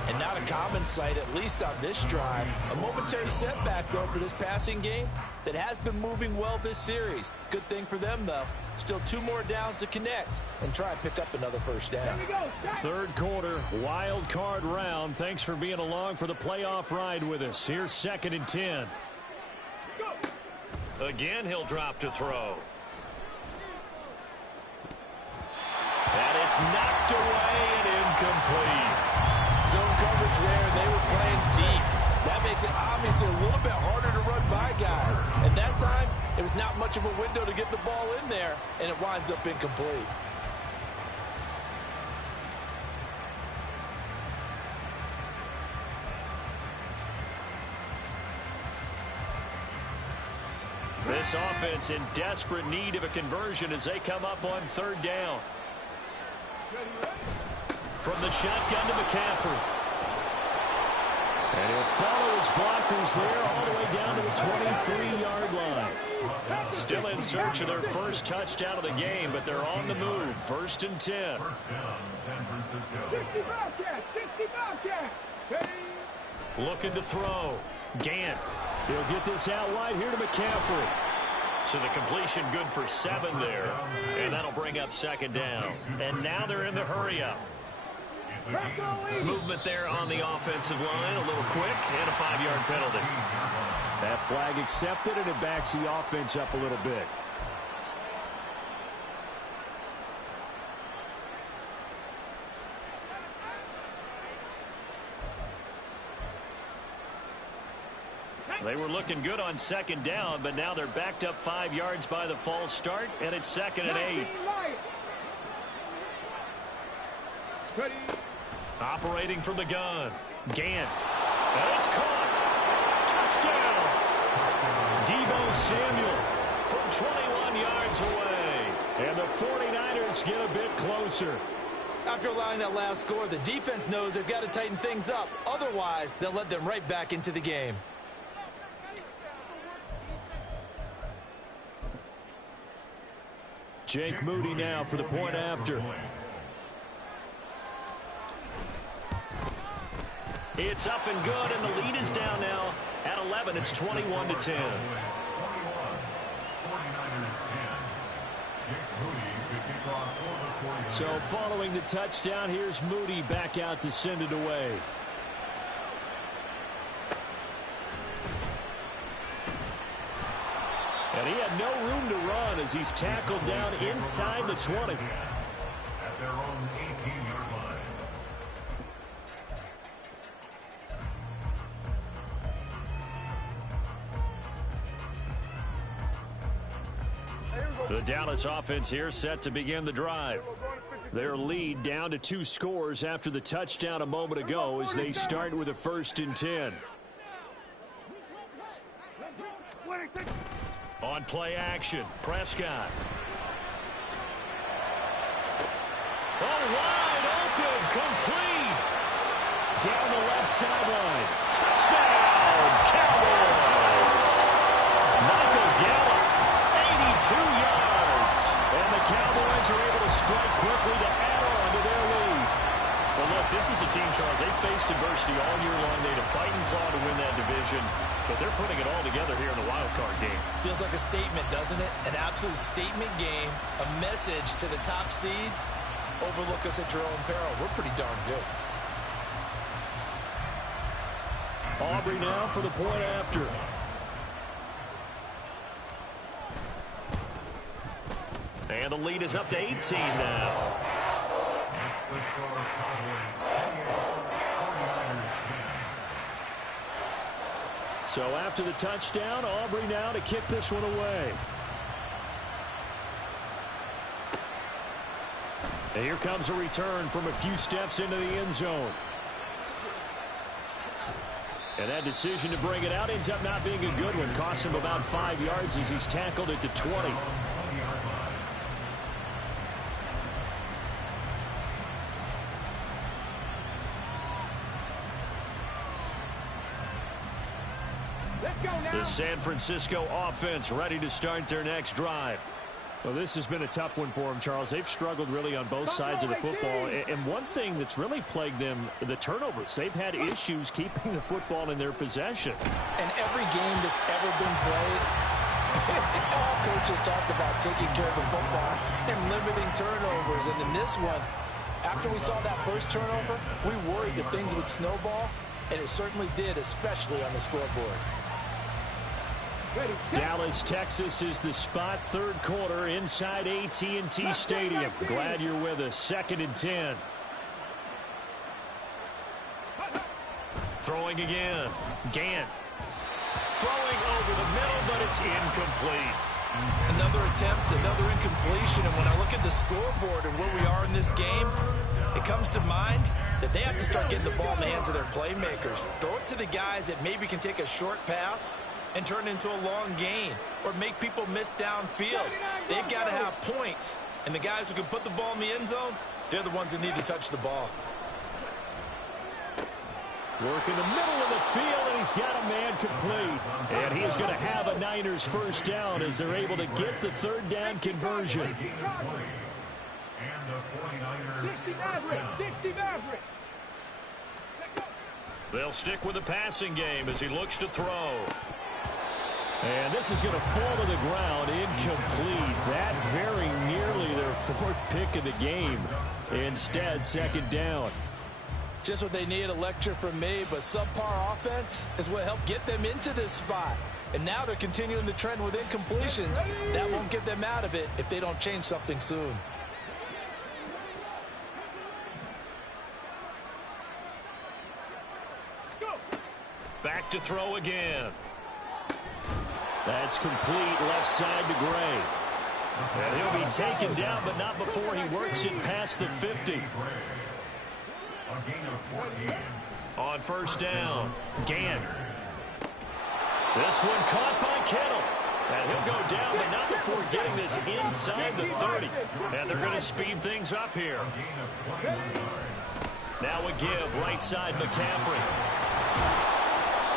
And not a common sight, at least on this drive. A momentary setback, though, for this passing game that has been moving well this series. Good thing for them, though. Still 2 more downs to connect and try and pick up another first down. Third quarter, wild card round. Thanks for being along for the playoff ride with us. Here's 2nd and 10. Again, he'll drop to throw. And it's knocked away and incomplete. Zone coverage there, and they were playing deep. That makes it obviously a little bit harder to run by guys. And that time, it was not much of a window to get the ball in there, and it winds up incomplete. This offense in desperate need of a conversion as they come up on 3rd down. From the shotgun to McCaffrey. And he'll follow his blockers there all the way down to the 23-yard line. Still in search of their first touchdown of the game, but they're on the move. 1st and 10. First down, San Francisco. 60 Looking to throw. Gant. He'll get this out wide here to McCaffrey. So the completion good for 7 there. And that'll bring up 2nd down. And now they're in the hurry-up. Movement there on the offensive line. A little quick and a 5-yard penalty. That flag accepted, and it backs the offense up a little bit. They were looking good on 2nd down, but now they're backed up 5 yards by the false start, and it's 2nd and 8. Operating from the gun. Gant. And it's caught. Touchdown. Deebo Samuel from 21 yards away. And the 49ers get a bit closer. After allowing that last score, the defense knows they've got to tighten things up. Otherwise, they'll let them right back into the game. Jake Moody now for the point after. It's up and good, and the lead is down now at 11. It's 21-10. So following the touchdown, here's Moody back out to send it away. And he had no room to run as he's tackled down inside the 20. At their own 18-yard line. The Dallas offense here set to begin the drive. Their lead down to 2 scores after the touchdown a moment ago as they start with a 1st and 10. On play action, Prescott. Oh, wide open, complete. Down the left sideline. Touchdown, Cowboys. Michael Gallup, 82 yards. And the Cowboys are able to strike quickly to add on to their lead. Well, look, this is a team, Charles. They faced adversity all year long. They had to fight and claw to win that division. But they're putting it all together here in the wild card game. Feels like a statement, doesn't it? An absolute statement game. A message to the top seeds. Overlook us at your own peril. We're pretty darn good. Aubrey now for the point after. And the lead is up to 18 now. That's the score. Cowboys 48, 49ers 10. So after the touchdown, Aubrey now to kick this one away. And here comes a return from a few steps into the end zone. And that decision to bring it out ends up not being a good one. Costs him about 5 yards as he's tackled at the 20. The San Francisco offense ready to start their next drive. Well, this has been a tough one for them, Charles. They've struggled really on both sides of the football. And one thing that's really plagued them, the turnovers. They've had issues keeping the football in their possession. And every game that's ever been played, all coaches talk about taking care of the football and limiting turnovers. And in this one, after we saw that first turnover, we worried that things would snowball, and it certainly did, especially on the scoreboard. Dallas, Texas is the spot. Third quarter inside AT&T Stadium. Glad you're with us. 2nd and 10. Throwing again. Gant. Throwing over the middle, but it's incomplete. Another attempt, another incompletion. And when I look at the scoreboard and where we are in this game, it comes to mind that they have to start getting the ball in the hands of their playmakers. Throw it to the guys that maybe can take a short pass and turn it into a long gain or make people miss downfield. They've got to have points. And the guys who can put the ball in the end zone, they're the ones that need to touch the ball. Work in the middle of the field, and he's got a man complete. And he is going to have a Niners first down as they're able to get the third down conversion. And the 49ers first down. They'll stick with the passing game as he looks to throw. And this is going to fall to the ground, incomplete. That very nearly their 4th pick of the game. Instead, 2nd down. Just what they need, a lecture from me, but subpar offense is what helped get them into this spot. And now they're continuing the trend with incompletions. That won't get them out of it if they don't change something soon. Back to throw again. That's complete, left side to Gray. And he'll be taken down, but not before he works it past the 50. A gain of 14. On first down, Gant. This one caught by Kittle. And he'll go down, but not before getting this inside the 30. And they're going to speed things up here. Now a give, right side, McCaffrey.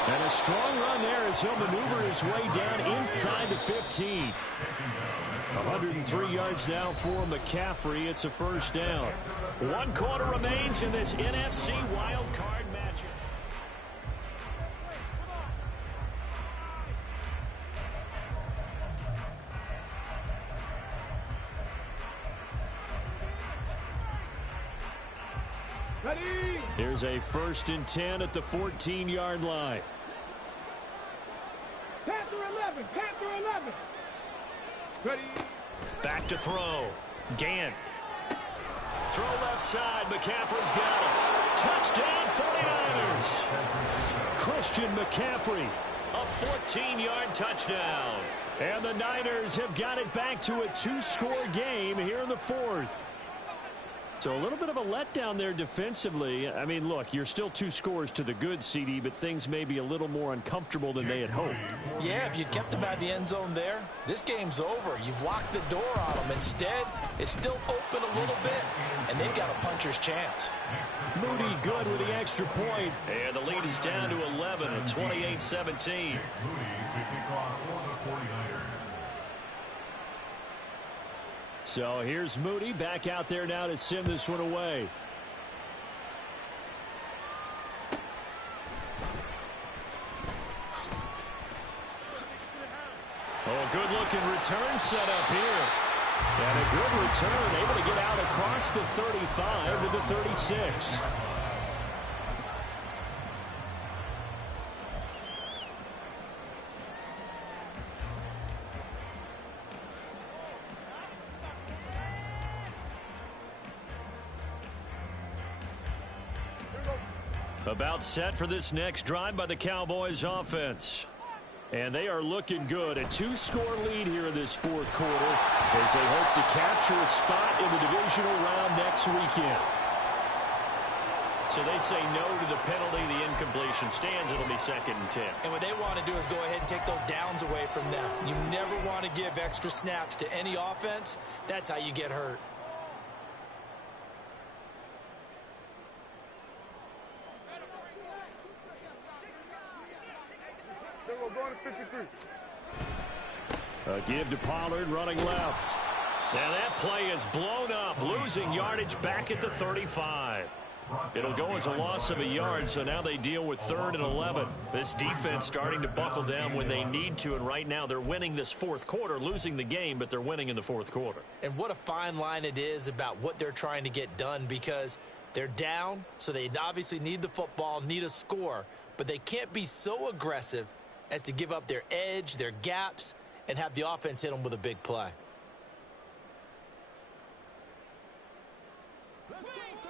And a strong run there as he'll maneuver his way down inside the 15. 103 yards now for McCaffrey. It's a first down. 1 quarter remains in this NFC wild card matchup. Ready? Here's a 1st and 10 at the 14-yard line. Panther 11, Panther 11. Ready? Back to throw. Gant. Throw left side. McCaffrey's got it. Touchdown 49ers. Christian McCaffrey. A 14-yard touchdown. And the Niners have got it back to a 2-score game here in the 4th. So a little bit of a letdown there defensively. I mean, look, you're still 2 scores to the good, CD, but things may be a little more uncomfortable than they had hoped. Yeah, if you kept them out of the end zone there, this game's over. You've locked the door on them. Instead, it's still open a little bit, and they've got a puncher's chance. Moody good with the extra point. And the lead is down to 11 at 28-17. Moody to kick off for the 49ers. So here's Moody back out there now to send this one away. Oh, good-looking return set up here. And a good return, able to get out across the 35 to the 36. About set for this next drive by the Cowboys offense. And they are looking good. A 2-score lead here in this fourth quarter as they hope to capture a spot in the divisional round next weekend. So they say no to the penalty. The incompletion stands. It'll be 2nd and 10. And what they want to do is go ahead and take those downs away from them. You never want to give extra snaps to any offense. That's how you get hurt. A give to Pollard running left. And that play is blown up, losing yardage back at the 35. It'll go as a loss of a yard, so now they deal with 3rd and 11. This defense starting to buckle down when they need to, and right now they're winning this fourth quarter, losing the game, but they're winning in the fourth quarter. And what a fine line it is about what they're trying to get done, because they're down, so they obviously need the football, need a score, but they can't be so aggressive as to give up their edge, their gaps, and have the offense hit them with a big play.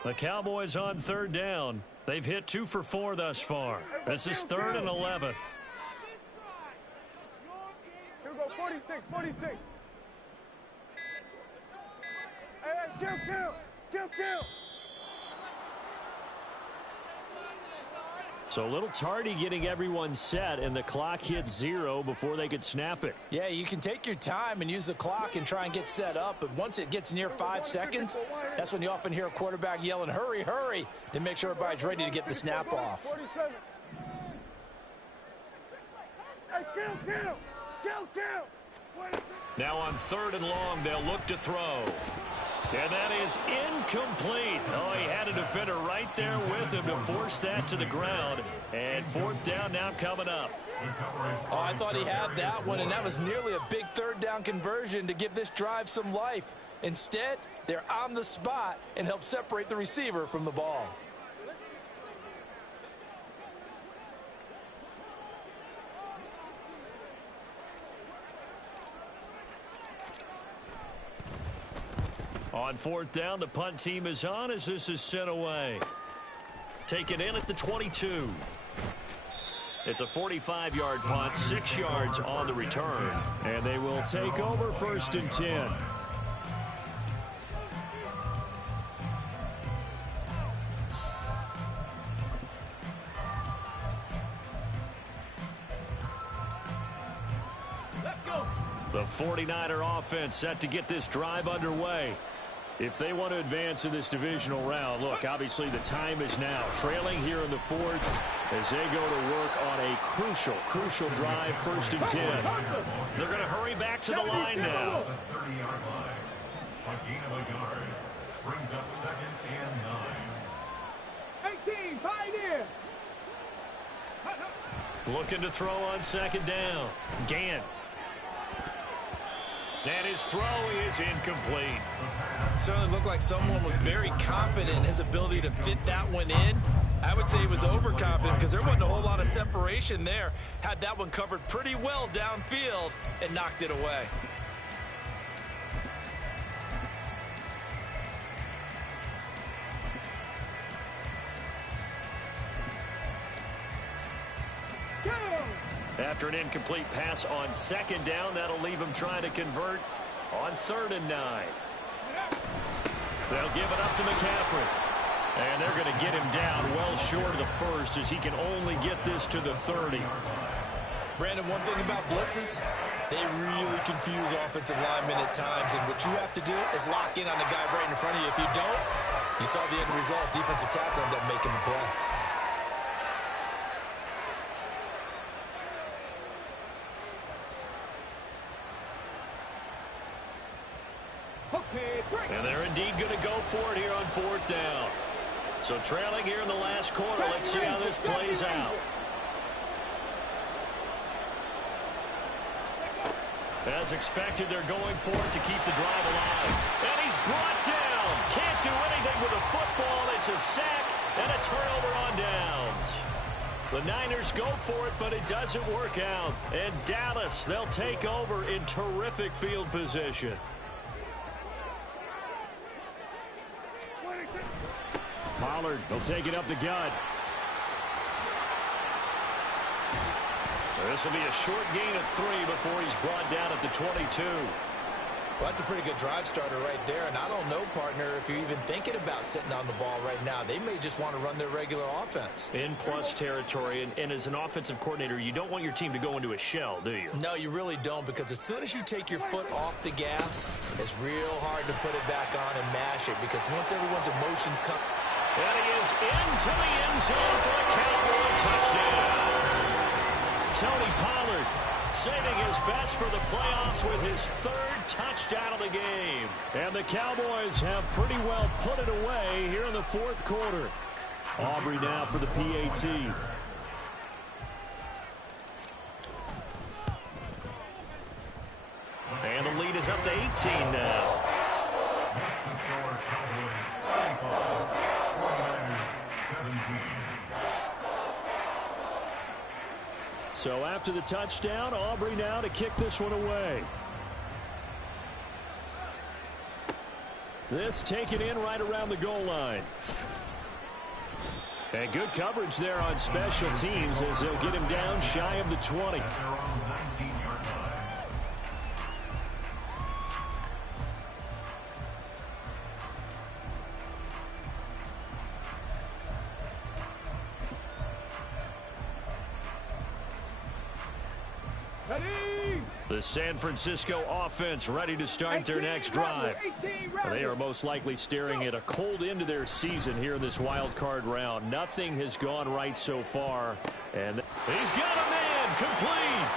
The Cowboys on 3rd down. They've hit 2 for 4 thus far. This is 3rd and 11. Here we go, 46, 46. Hey, kill. So a little tardy getting everyone set, and the clock hits 0 before they could snap it. Yeah, you can take your time and use the clock and try and get set up, but once it gets near 5 seconds, that's when you often hear a quarterback yelling, hurry, hurry, to make sure everybody's ready to get the snap off. 47. Hey, kill. Now on 3rd and long, they'll look to throw. And that is incomplete. Oh, he had a defender right there with him to force that to the ground. And 4th down now coming up. Oh, I thought he had that one, and that was nearly a big 3rd down conversion to give this drive some life. Instead, they're on the spot and help separate the receiver from the ball. On 4th down, the punt team is on as this is sent away. Taken in at the 22. It's a 45-yard punt, 6 yards on the return. And they will take over 1st and 10. The 49er offense set to get this drive underway. If they want to advance in this divisional round, look, obviously the time is now. Trailing here in the 4th as they go to work on a crucial drive, 1st and 10. They're going to hurry back to the line now. The 30-yard line. A gain of a yard. Brings up 2nd and 9. 18, pioneer. Looking to throw on 2nd down. Gant. And his throw is incomplete. Certainly looked like someone was very confident in his ability to fit that one in. I would say he was overconfident because there wasn't a whole lot of separation there. Had that one covered pretty well downfield and knocked it away. After an incomplete pass on 2nd down, that'll leave him trying to convert on 3rd and 9. They'll give it up to McCaffrey. And they're going to get him down well short of the 1st as he can only get this to the 30. Brandon, one thing about blitzes, they really confuse offensive linemen at times. And what you have to do is lock in on the guy right in front of you. If you don't, you saw the end result. Defensive tackle ended up making the play. And they're indeed going to go for it here on 4th down. So trailing here in the last quarter. Let's see how this plays out. As expected, they're going for it to keep the drive alive. And he's brought down. Can't do anything with a football. It's a sack and a turnover on downs. The Niners go for it, but it doesn't work out. And Dallas, they'll take over in terrific field position. Pollard will take it up the gut. This will be a short gain of 3 before he's brought down at the 22. Well, that's a pretty good drive starter right there. And I don't know, partner, if you're even thinking about sitting on the ball right now. They may just want to run their regular offense. In plus territory. And as an offensive coordinator, you don't want your team to go into a shell, do you? No, you really don't, because as soon as you take your foot off the gas, it's real hard to put it back on and mash it, because once everyone's emotions come. And he is into the end zone for a Cowboy touchdown. Tony Pollard saving his best for the playoffs with his 3rd touchdown of the game. And the Cowboys have pretty well put it away here in the 4th quarter. Aubrey now for the PAT. And the lead is up to 18 now. That's the score, Cowboys 35, 49ers 17. So after the touchdown, Aubrey now to kick this one away. This taken in right around the goal line. And good coverage there on special teams as they'll get him down shy of the 20. At their own 19-yard line. The San Francisco offense ready to start their next drive. They are most likely staring at a cold end to their season here in this wild card round. Nothing has gone right so far. And he's got a man complete.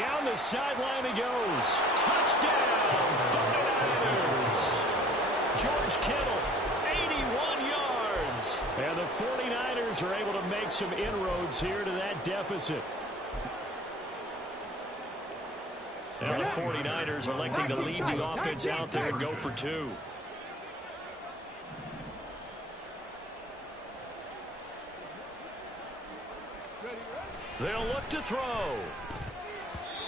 Down the sideline he goes. Touchdown, 49ers. George Kittle, 81 yards. And the 49ers are able to make some inroads here to that deficit. And the 49ers electing to lead the offense out there and go for 2. They'll look to throw.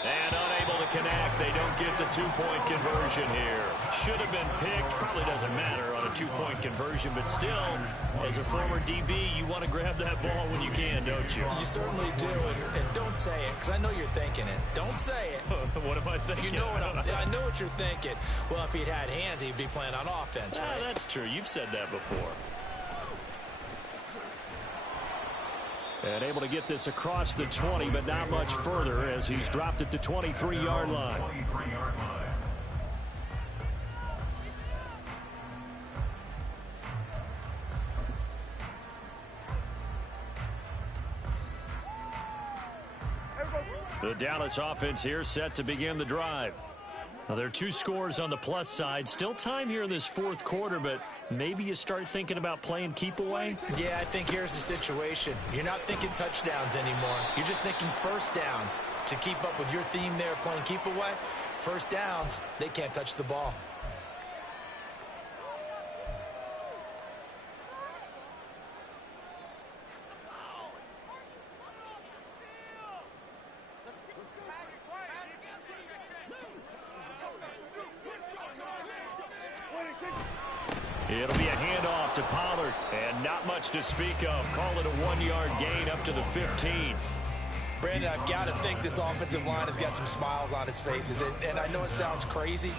And unable to connect. They don't get the 2-point conversion here. Should have been picked. Probably doesn't matter on a 2-point conversion. But still, as a former DB, you want to grab that ball when you can, don't you? You certainly do. And don't say it, because I know you're thinking it. Don't say it. What am I thinking? You know what I know what you're thinking. Well, if he'd had hands, he'd be playing on offense, right? That's true. You've said that before. And able to get this across the 20, but not much further as he's dropped it to 23-yard line. 23-yard line. The Dallas offense here set to begin the drive. Now, there are 2 scores on the plus side. Still time here in this 4th quarter, but maybe you start thinking about playing keep away? Yeah, I think here's the situation. You're not thinking touchdowns anymore. You're just thinking first downs. To keep up with your theme there, playing keep away, first downs, they can't touch the ball. It'll be a handoff to Pollard, and not much to speak of. Call it a 1-yard gain up to the 15. Brandon, I've got to think this offensive line has got some smiles on its faces. And I know it sounds crazy,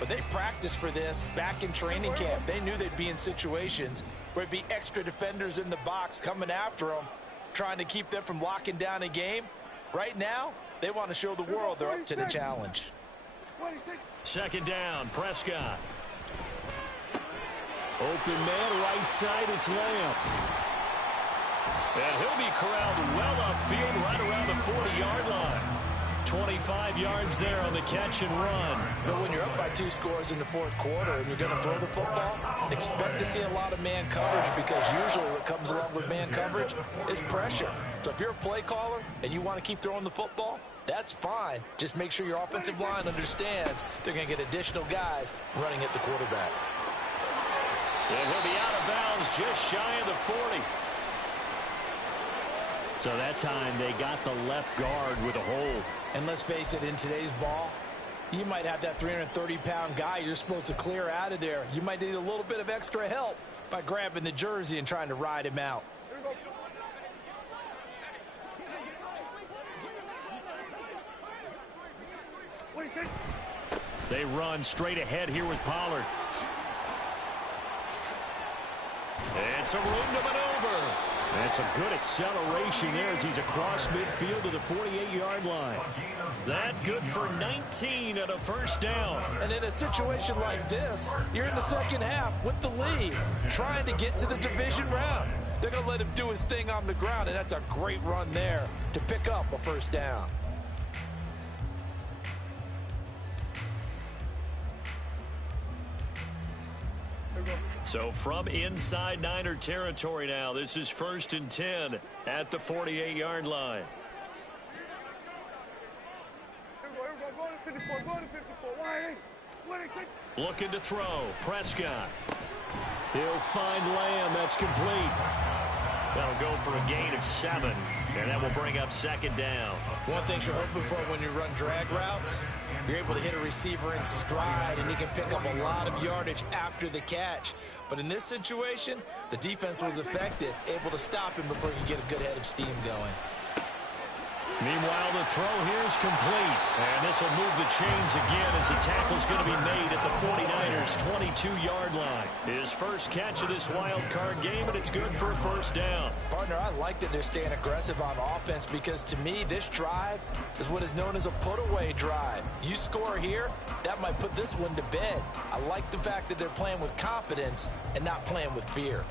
but they practiced for this back in training camp. They knew they'd be in situations where it'd be extra defenders in the box coming after them, trying to keep them from locking down a game. Right now, they want to show the world they're up to the challenge. 2nd down, Prescott. Open man, right side, it's Lamb. And he'll be corralled well upfield right around the 40-yard line. 25 yards there on the catch and run. But when you're up by 2 scores in the 4th quarter and you're going to throw the football, expect to see a lot of man coverage, because usually what comes along with man coverage is pressure. So if you're a play caller and you want to keep throwing the football, that's fine. Just make sure your offensive line understands they're going to get additional guys running at the quarterback. And he'll be out of bounds just shy of the 40. So that time they got the left guard with a hold. And let's face it, in today's ball, you might have that 330-pound guy you're supposed to clear out of there. You might need a little bit of extra help by grabbing the jersey and trying to ride him out. They run straight ahead here with Pollard. And some room to maneuver. And some good acceleration there as he's across midfield to the 48-yard line. That good for 19 and a first down. And in a situation like this, you're in the second half with the lead, trying to get to the division round. They're going to let him do his thing on the ground, and that's a great run there to pick up a first down. So from inside Niner territory now, this is 1st and 10 at the 48-yard line. Looking to throw. Prescott. He'll find Lamb. That's complete. That'll go for a gain of 7, and that will bring up 2nd down. One thing you're hoping for when you run drag routes, you're able to hit a receiver in stride, and he can pick up a lot of yardage after the catch. But in this situation, the defense was effective, able to stop him before he could get a good head of steam going. Meanwhile, the throw here is complete. And this will move the chains again as the tackle's going to be made at the 49ers' 22-yard line. His first catch of this wild card game, and it's good for a first down. Partner, I like that they're staying aggressive on offense because, to me, this drive is what is known as a put-away drive. You score here, that might put this one to bed. I like the fact that they're playing with confidence and not playing with fear.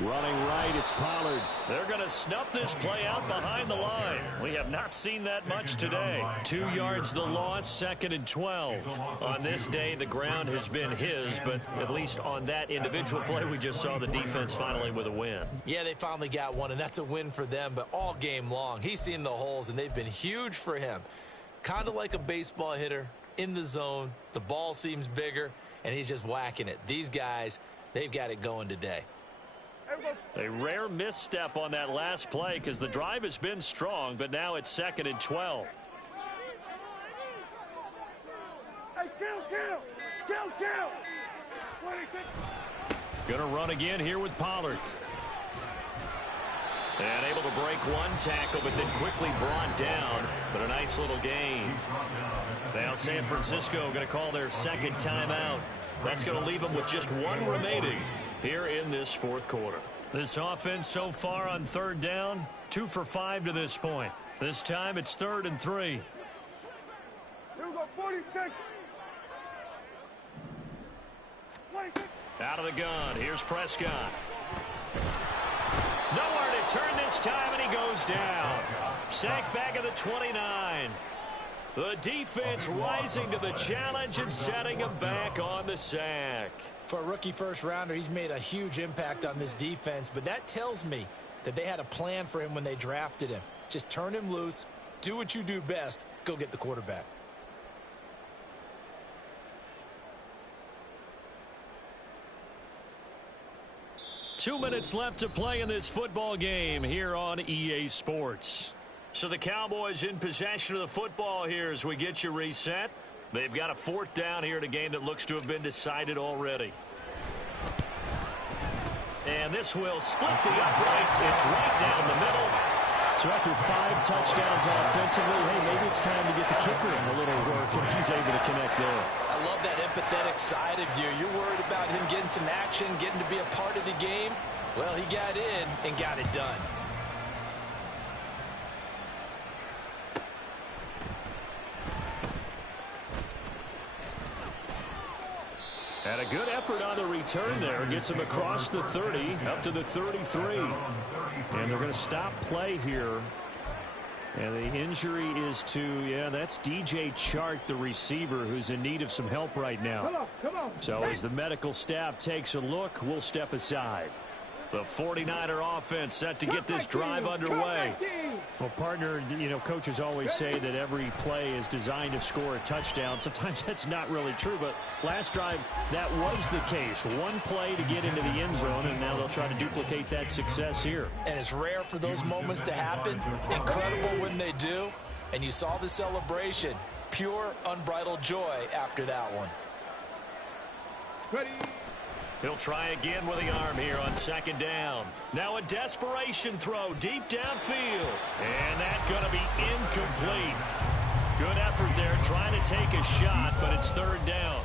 Running right, it's Pollard. They're going to snuff this play out behind the line. We have not seen that much today. 2 yards the loss, 2nd and 12. On this day, the ground has been his, but at least on that individual play, we just saw the defense finally with a win. Yeah, they finally got one, and that's a win for them, but all game long, he's seen the holes, and they've been huge for him. Kind of like a baseball hitter in the zone. The ball seems bigger, and he's just whacking it. These guys, they've got it going today. A rare misstep on that last play because the drive has been strong, but now it's 2nd and 12. Gonna run again here with Pollard. And able to break one tackle, but then quickly brought down. But a nice little gain. Now San Francisco going to call their 2nd timeout. That's going to leave them with just 1 remaining here in this 4th quarter. This offense so far on 3rd down, 2 for 5 to this point. This time it's 3rd and 3. Here we go, 46. Out of the gun, here's Prescott. Nowhere to turn this time, and he goes down. Sacked back at the 29. The defense rising to the challenge and setting him back on the sack. For a rookie first-rounder, he's made a huge impact on this defense, but that tells me that they had a plan for him when they drafted him. Just turn him loose, do what you do best, go get the quarterback. Two minutes left to play in this football game here on EA Sports. So the Cowboys in possession of the football here as we get you reset. They've got a 4th down here in a game that looks to have been decided already. And this will split the uprights. It's right down the middle. So after 5 touchdowns offensively, hey, maybe it's time to get the kicker in a little work, and he's able to connect there. I love that empathetic side of you. You're worried about him getting some action, getting to be a part of the game. Well, he got in and got it done. And a good effort on the return there. Gets him across the 30, up to the 33. And they're going to stop play here. And the injury is to, that's DJ Chark, the receiver, who's in need of some help right now. Come on. So as the medical staff takes a look, we'll step aside. The 49er offense set to get this drive underway. Well, partner, coaches always say that every play is designed to score a touchdown. Sometimes that's not really true, but last drive, that was the case. One play to get into the end zone, and now they'll try to duplicate that success here. And it's rare for those moments to happen. Incredible when they do. And you saw the celebration. Pure, unbridled joy after that one. Ready. He'll try again with the arm here on second down. Now a desperation throw deep downfield. And that's going to be incomplete. Good effort there trying to take a shot, but it's third down.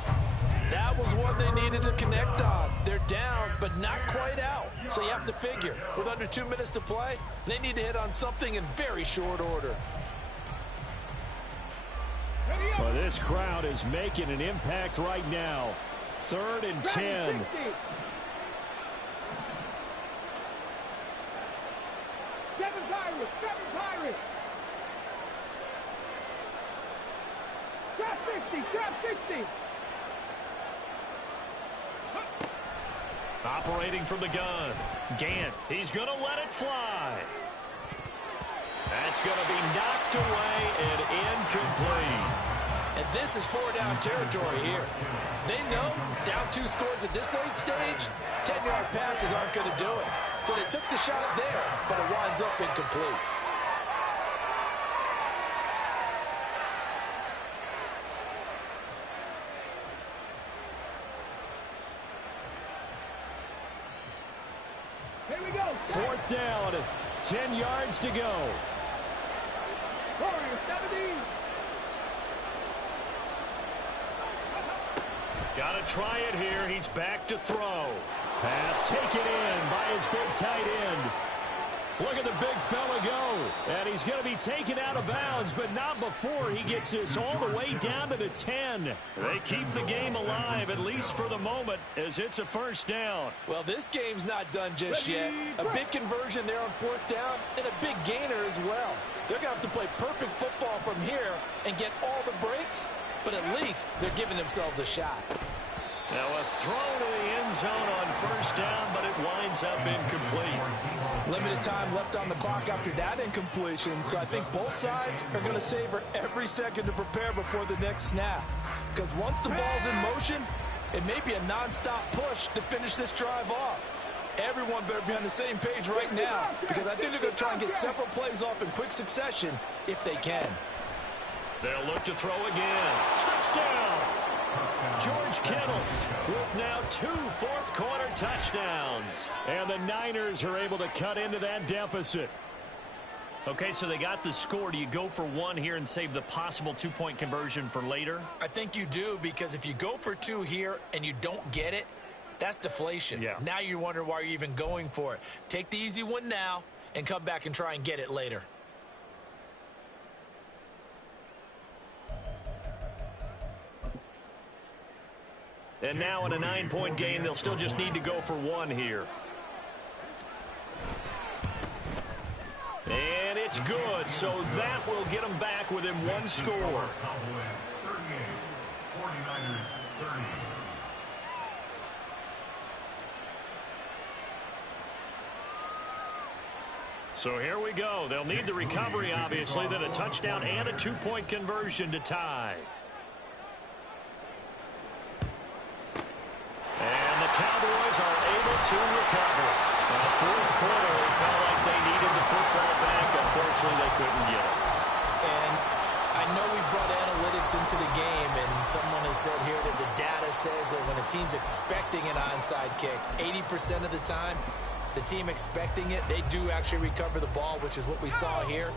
That was one they needed to connect on. They're down, but not quite out. So you have to figure, with under 2 minutes to play, they need to hit on something in very short order. Well, this crowd is making an impact right now. 3rd and 10. Seven Pirates. Trap 60. Operating from the gun. Gant, he's going to let it fly. That's going to be knocked away and incomplete. And this is 4-down territory here. They know down 2 scores at this late stage, 10-yard passes aren't going to do it. So they took the shot there, but it winds up incomplete. Here we go. 4th down, 10 yards to go. Warriors 70. Got to try it here. He's back to throw. Pass taken in by his big tight end. Look at the big fella go. And he's going to be taken out of bounds, but not before he gets this all the way down to the 10. They keep the game alive, at least for the moment, as it's a first down. Well, this game's not done just yet. A big conversion there on 4th down and a big gainer as well. They're going to have to play perfect football from here and get all the breaks, but at least they're giving themselves a shot. Now a throw to the end zone on 1st down, but it winds up incomplete. Limited time left on the clock after that incompletion, so I think both sides are going to savor every second to prepare before the next snap. Because once the ball's in motion, it may be a nonstop push to finish this drive off. Everyone better be on the same page right now, because I think they're going to try and get several plays off in quick succession if they can. They'll look to throw again. Touchdown! George Kittle with now 2 fourth-quarter touchdowns. And the Niners are able to cut into that deficit. Okay, so they got the score. Do you go for 1 here and save the possible 2-point conversion for later? I think you do, because if you go for 2 here and you don't get it, that's deflation. Yeah. Now you wonder why you're even going for it. Take the easy one now and come back and try and get it later. And now in a 9-point game, they'll still just need to go for 1 here. And it's good, so that will get them back within 1 score. Cowboys 38, 49ers 30. So here we go. They'll need the recovery, obviously, then a touchdown and a 2-point conversion to tie. And the Cowboys are able to recover. Now, 4th quarter, it felt like they needed the football back. Unfortunately, they couldn't get it. And I know we brought analytics into the game, and someone has said here that the data says that when a team's expecting an onside kick, 80% of the time, the team expecting it, they do actually recover the ball, which is what we saw here.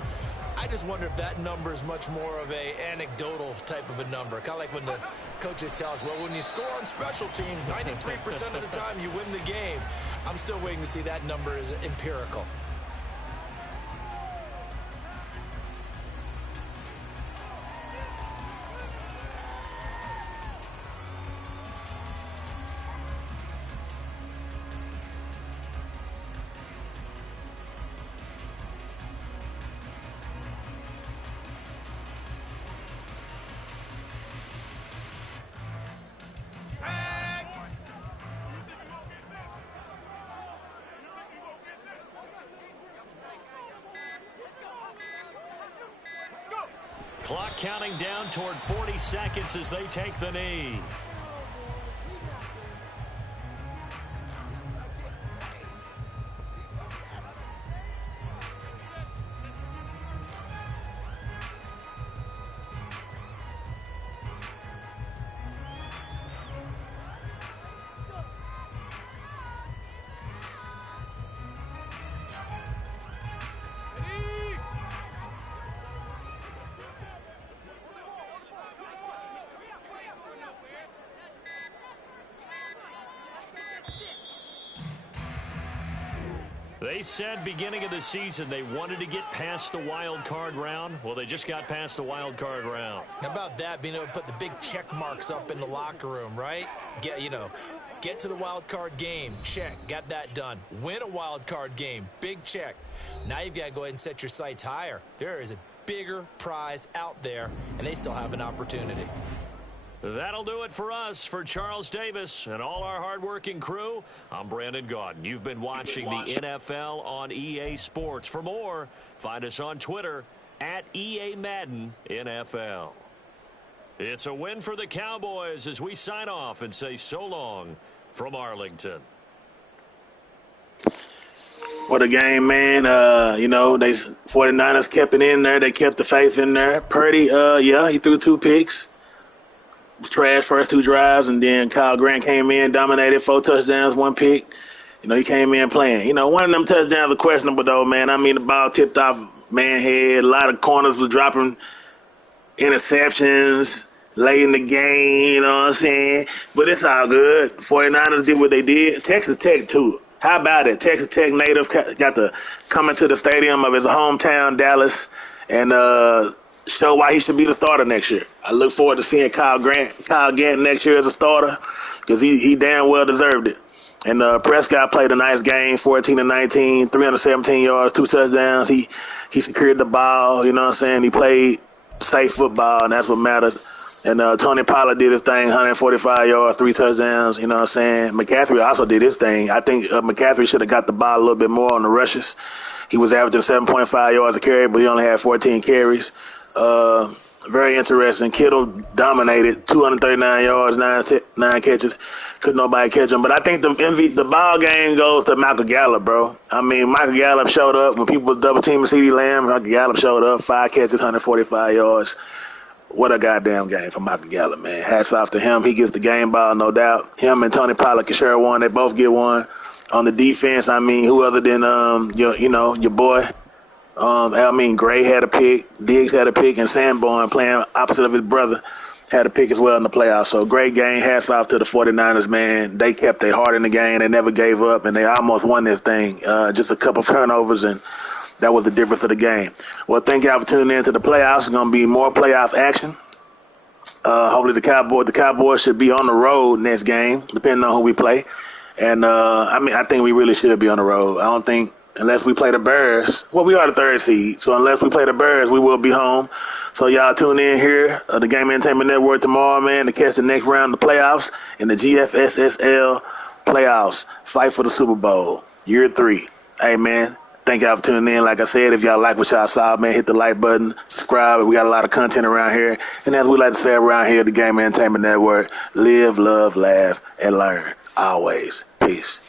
I just wonder if that number is much more of a anecdotal type of a number. Kind of like when the coaches tell us, well, when you score on special teams, 93% of the time you win the game. I'm still waiting to see that number is empirical. Clock counting down toward 40 seconds as they take the knee. They said beginning of the season they wanted to get past the wild card round. Well, they just got past the wild card round. How about that, being able to put the big check marks up in the locker room, right? Get to the wild card game, check, got that done. Win a wild card game, big check. Now you've got to go ahead and set your sights higher. There is a bigger prize out there, and they still have an opportunity. That'll do it for us. For Charles Davis and all our hardworking crew, I'm Brandon Gaudin. You've been watching the NFL on EA Sports. For more, find us on Twitter at EA Madden NFL. It's a win for the Cowboys as we sign off and say so long from Arlington. What a game, man. They 49ers kept it in there. They kept the faith in there. Purdy, he threw 2 picks. Trash first 2 drives, and then Kyle Grant came in, dominated, 4 touchdowns, 1 pick. He came in playing. One of them touchdowns are questionable, though, man. I mean, the ball tipped off man head. A lot of corners were dropping interceptions late in the game, you know what I'm saying? But it's all good. 49ers did what they did. Texas Tech, too. How about it? Texas Tech native got to come into the stadium of his hometown, Dallas, and show why he should be the starter next year. I look forward to seeing Kyle Gant next year as a starter because he damn well deserved it. And Prescott played a nice game, 14-19, 317 yards, 2 touchdowns. He secured the ball, you know what I'm saying? He played safe football, and that's what mattered. And Tony Pollard did his thing, 145 yards, 3 touchdowns, you know what I'm saying? McCaffrey also did his thing. I think McCaffrey should have got the ball a little bit more on the rushes. He was averaging 7.5 yards a carry, but he only had 14 carries. Very interesting. Kittle dominated, 239 yards, 9 catches. Couldn't nobody catch him. But I think the ball game goes to Michael Gallup, bro. I mean, Michael Gallup showed up when people was double-teaming CeeDee Lamb. Michael Gallup showed up, 5 catches, 145 yards. What a goddamn game for Michael Gallup, man. Hats off to him. He gets the game ball, no doubt. Him and Tony Pollard can share one. They both get one. On the defense, I mean, who other than, your boy? Gray had a pick, Diggs had a pick, and Sanborn, playing opposite of his brother, had a pick as well in the playoffs. So great game. Hats off to the 49ers, man. They kept their heart in the game. They never gave up, and they almost won this thing. Just a couple turnovers, and that was the difference of the game. Well, thank y'all for tuning in to the playoffs. It's going to be more playoff action. Hopefully the Cowboys should be on the road next game, depending on who we play. And, I think we really should be on the road. I don't think, unless we play the Bears. Well, we are the 3rd seed, so unless we play the Bears, we will be home. So y'all tune in here, the Game Entertainment Network tomorrow, man, to catch the next round of the playoffs in the GFSSL playoffs. Fight for the Super Bowl, year 3. Hey, man, thank y'all for tuning in. Like I said, if y'all like what y'all saw, man, hit the like button, subscribe. We got a lot of content around here. And as we like to say around here, the Game Entertainment Network, live, love, laugh, and learn. Always. Peace.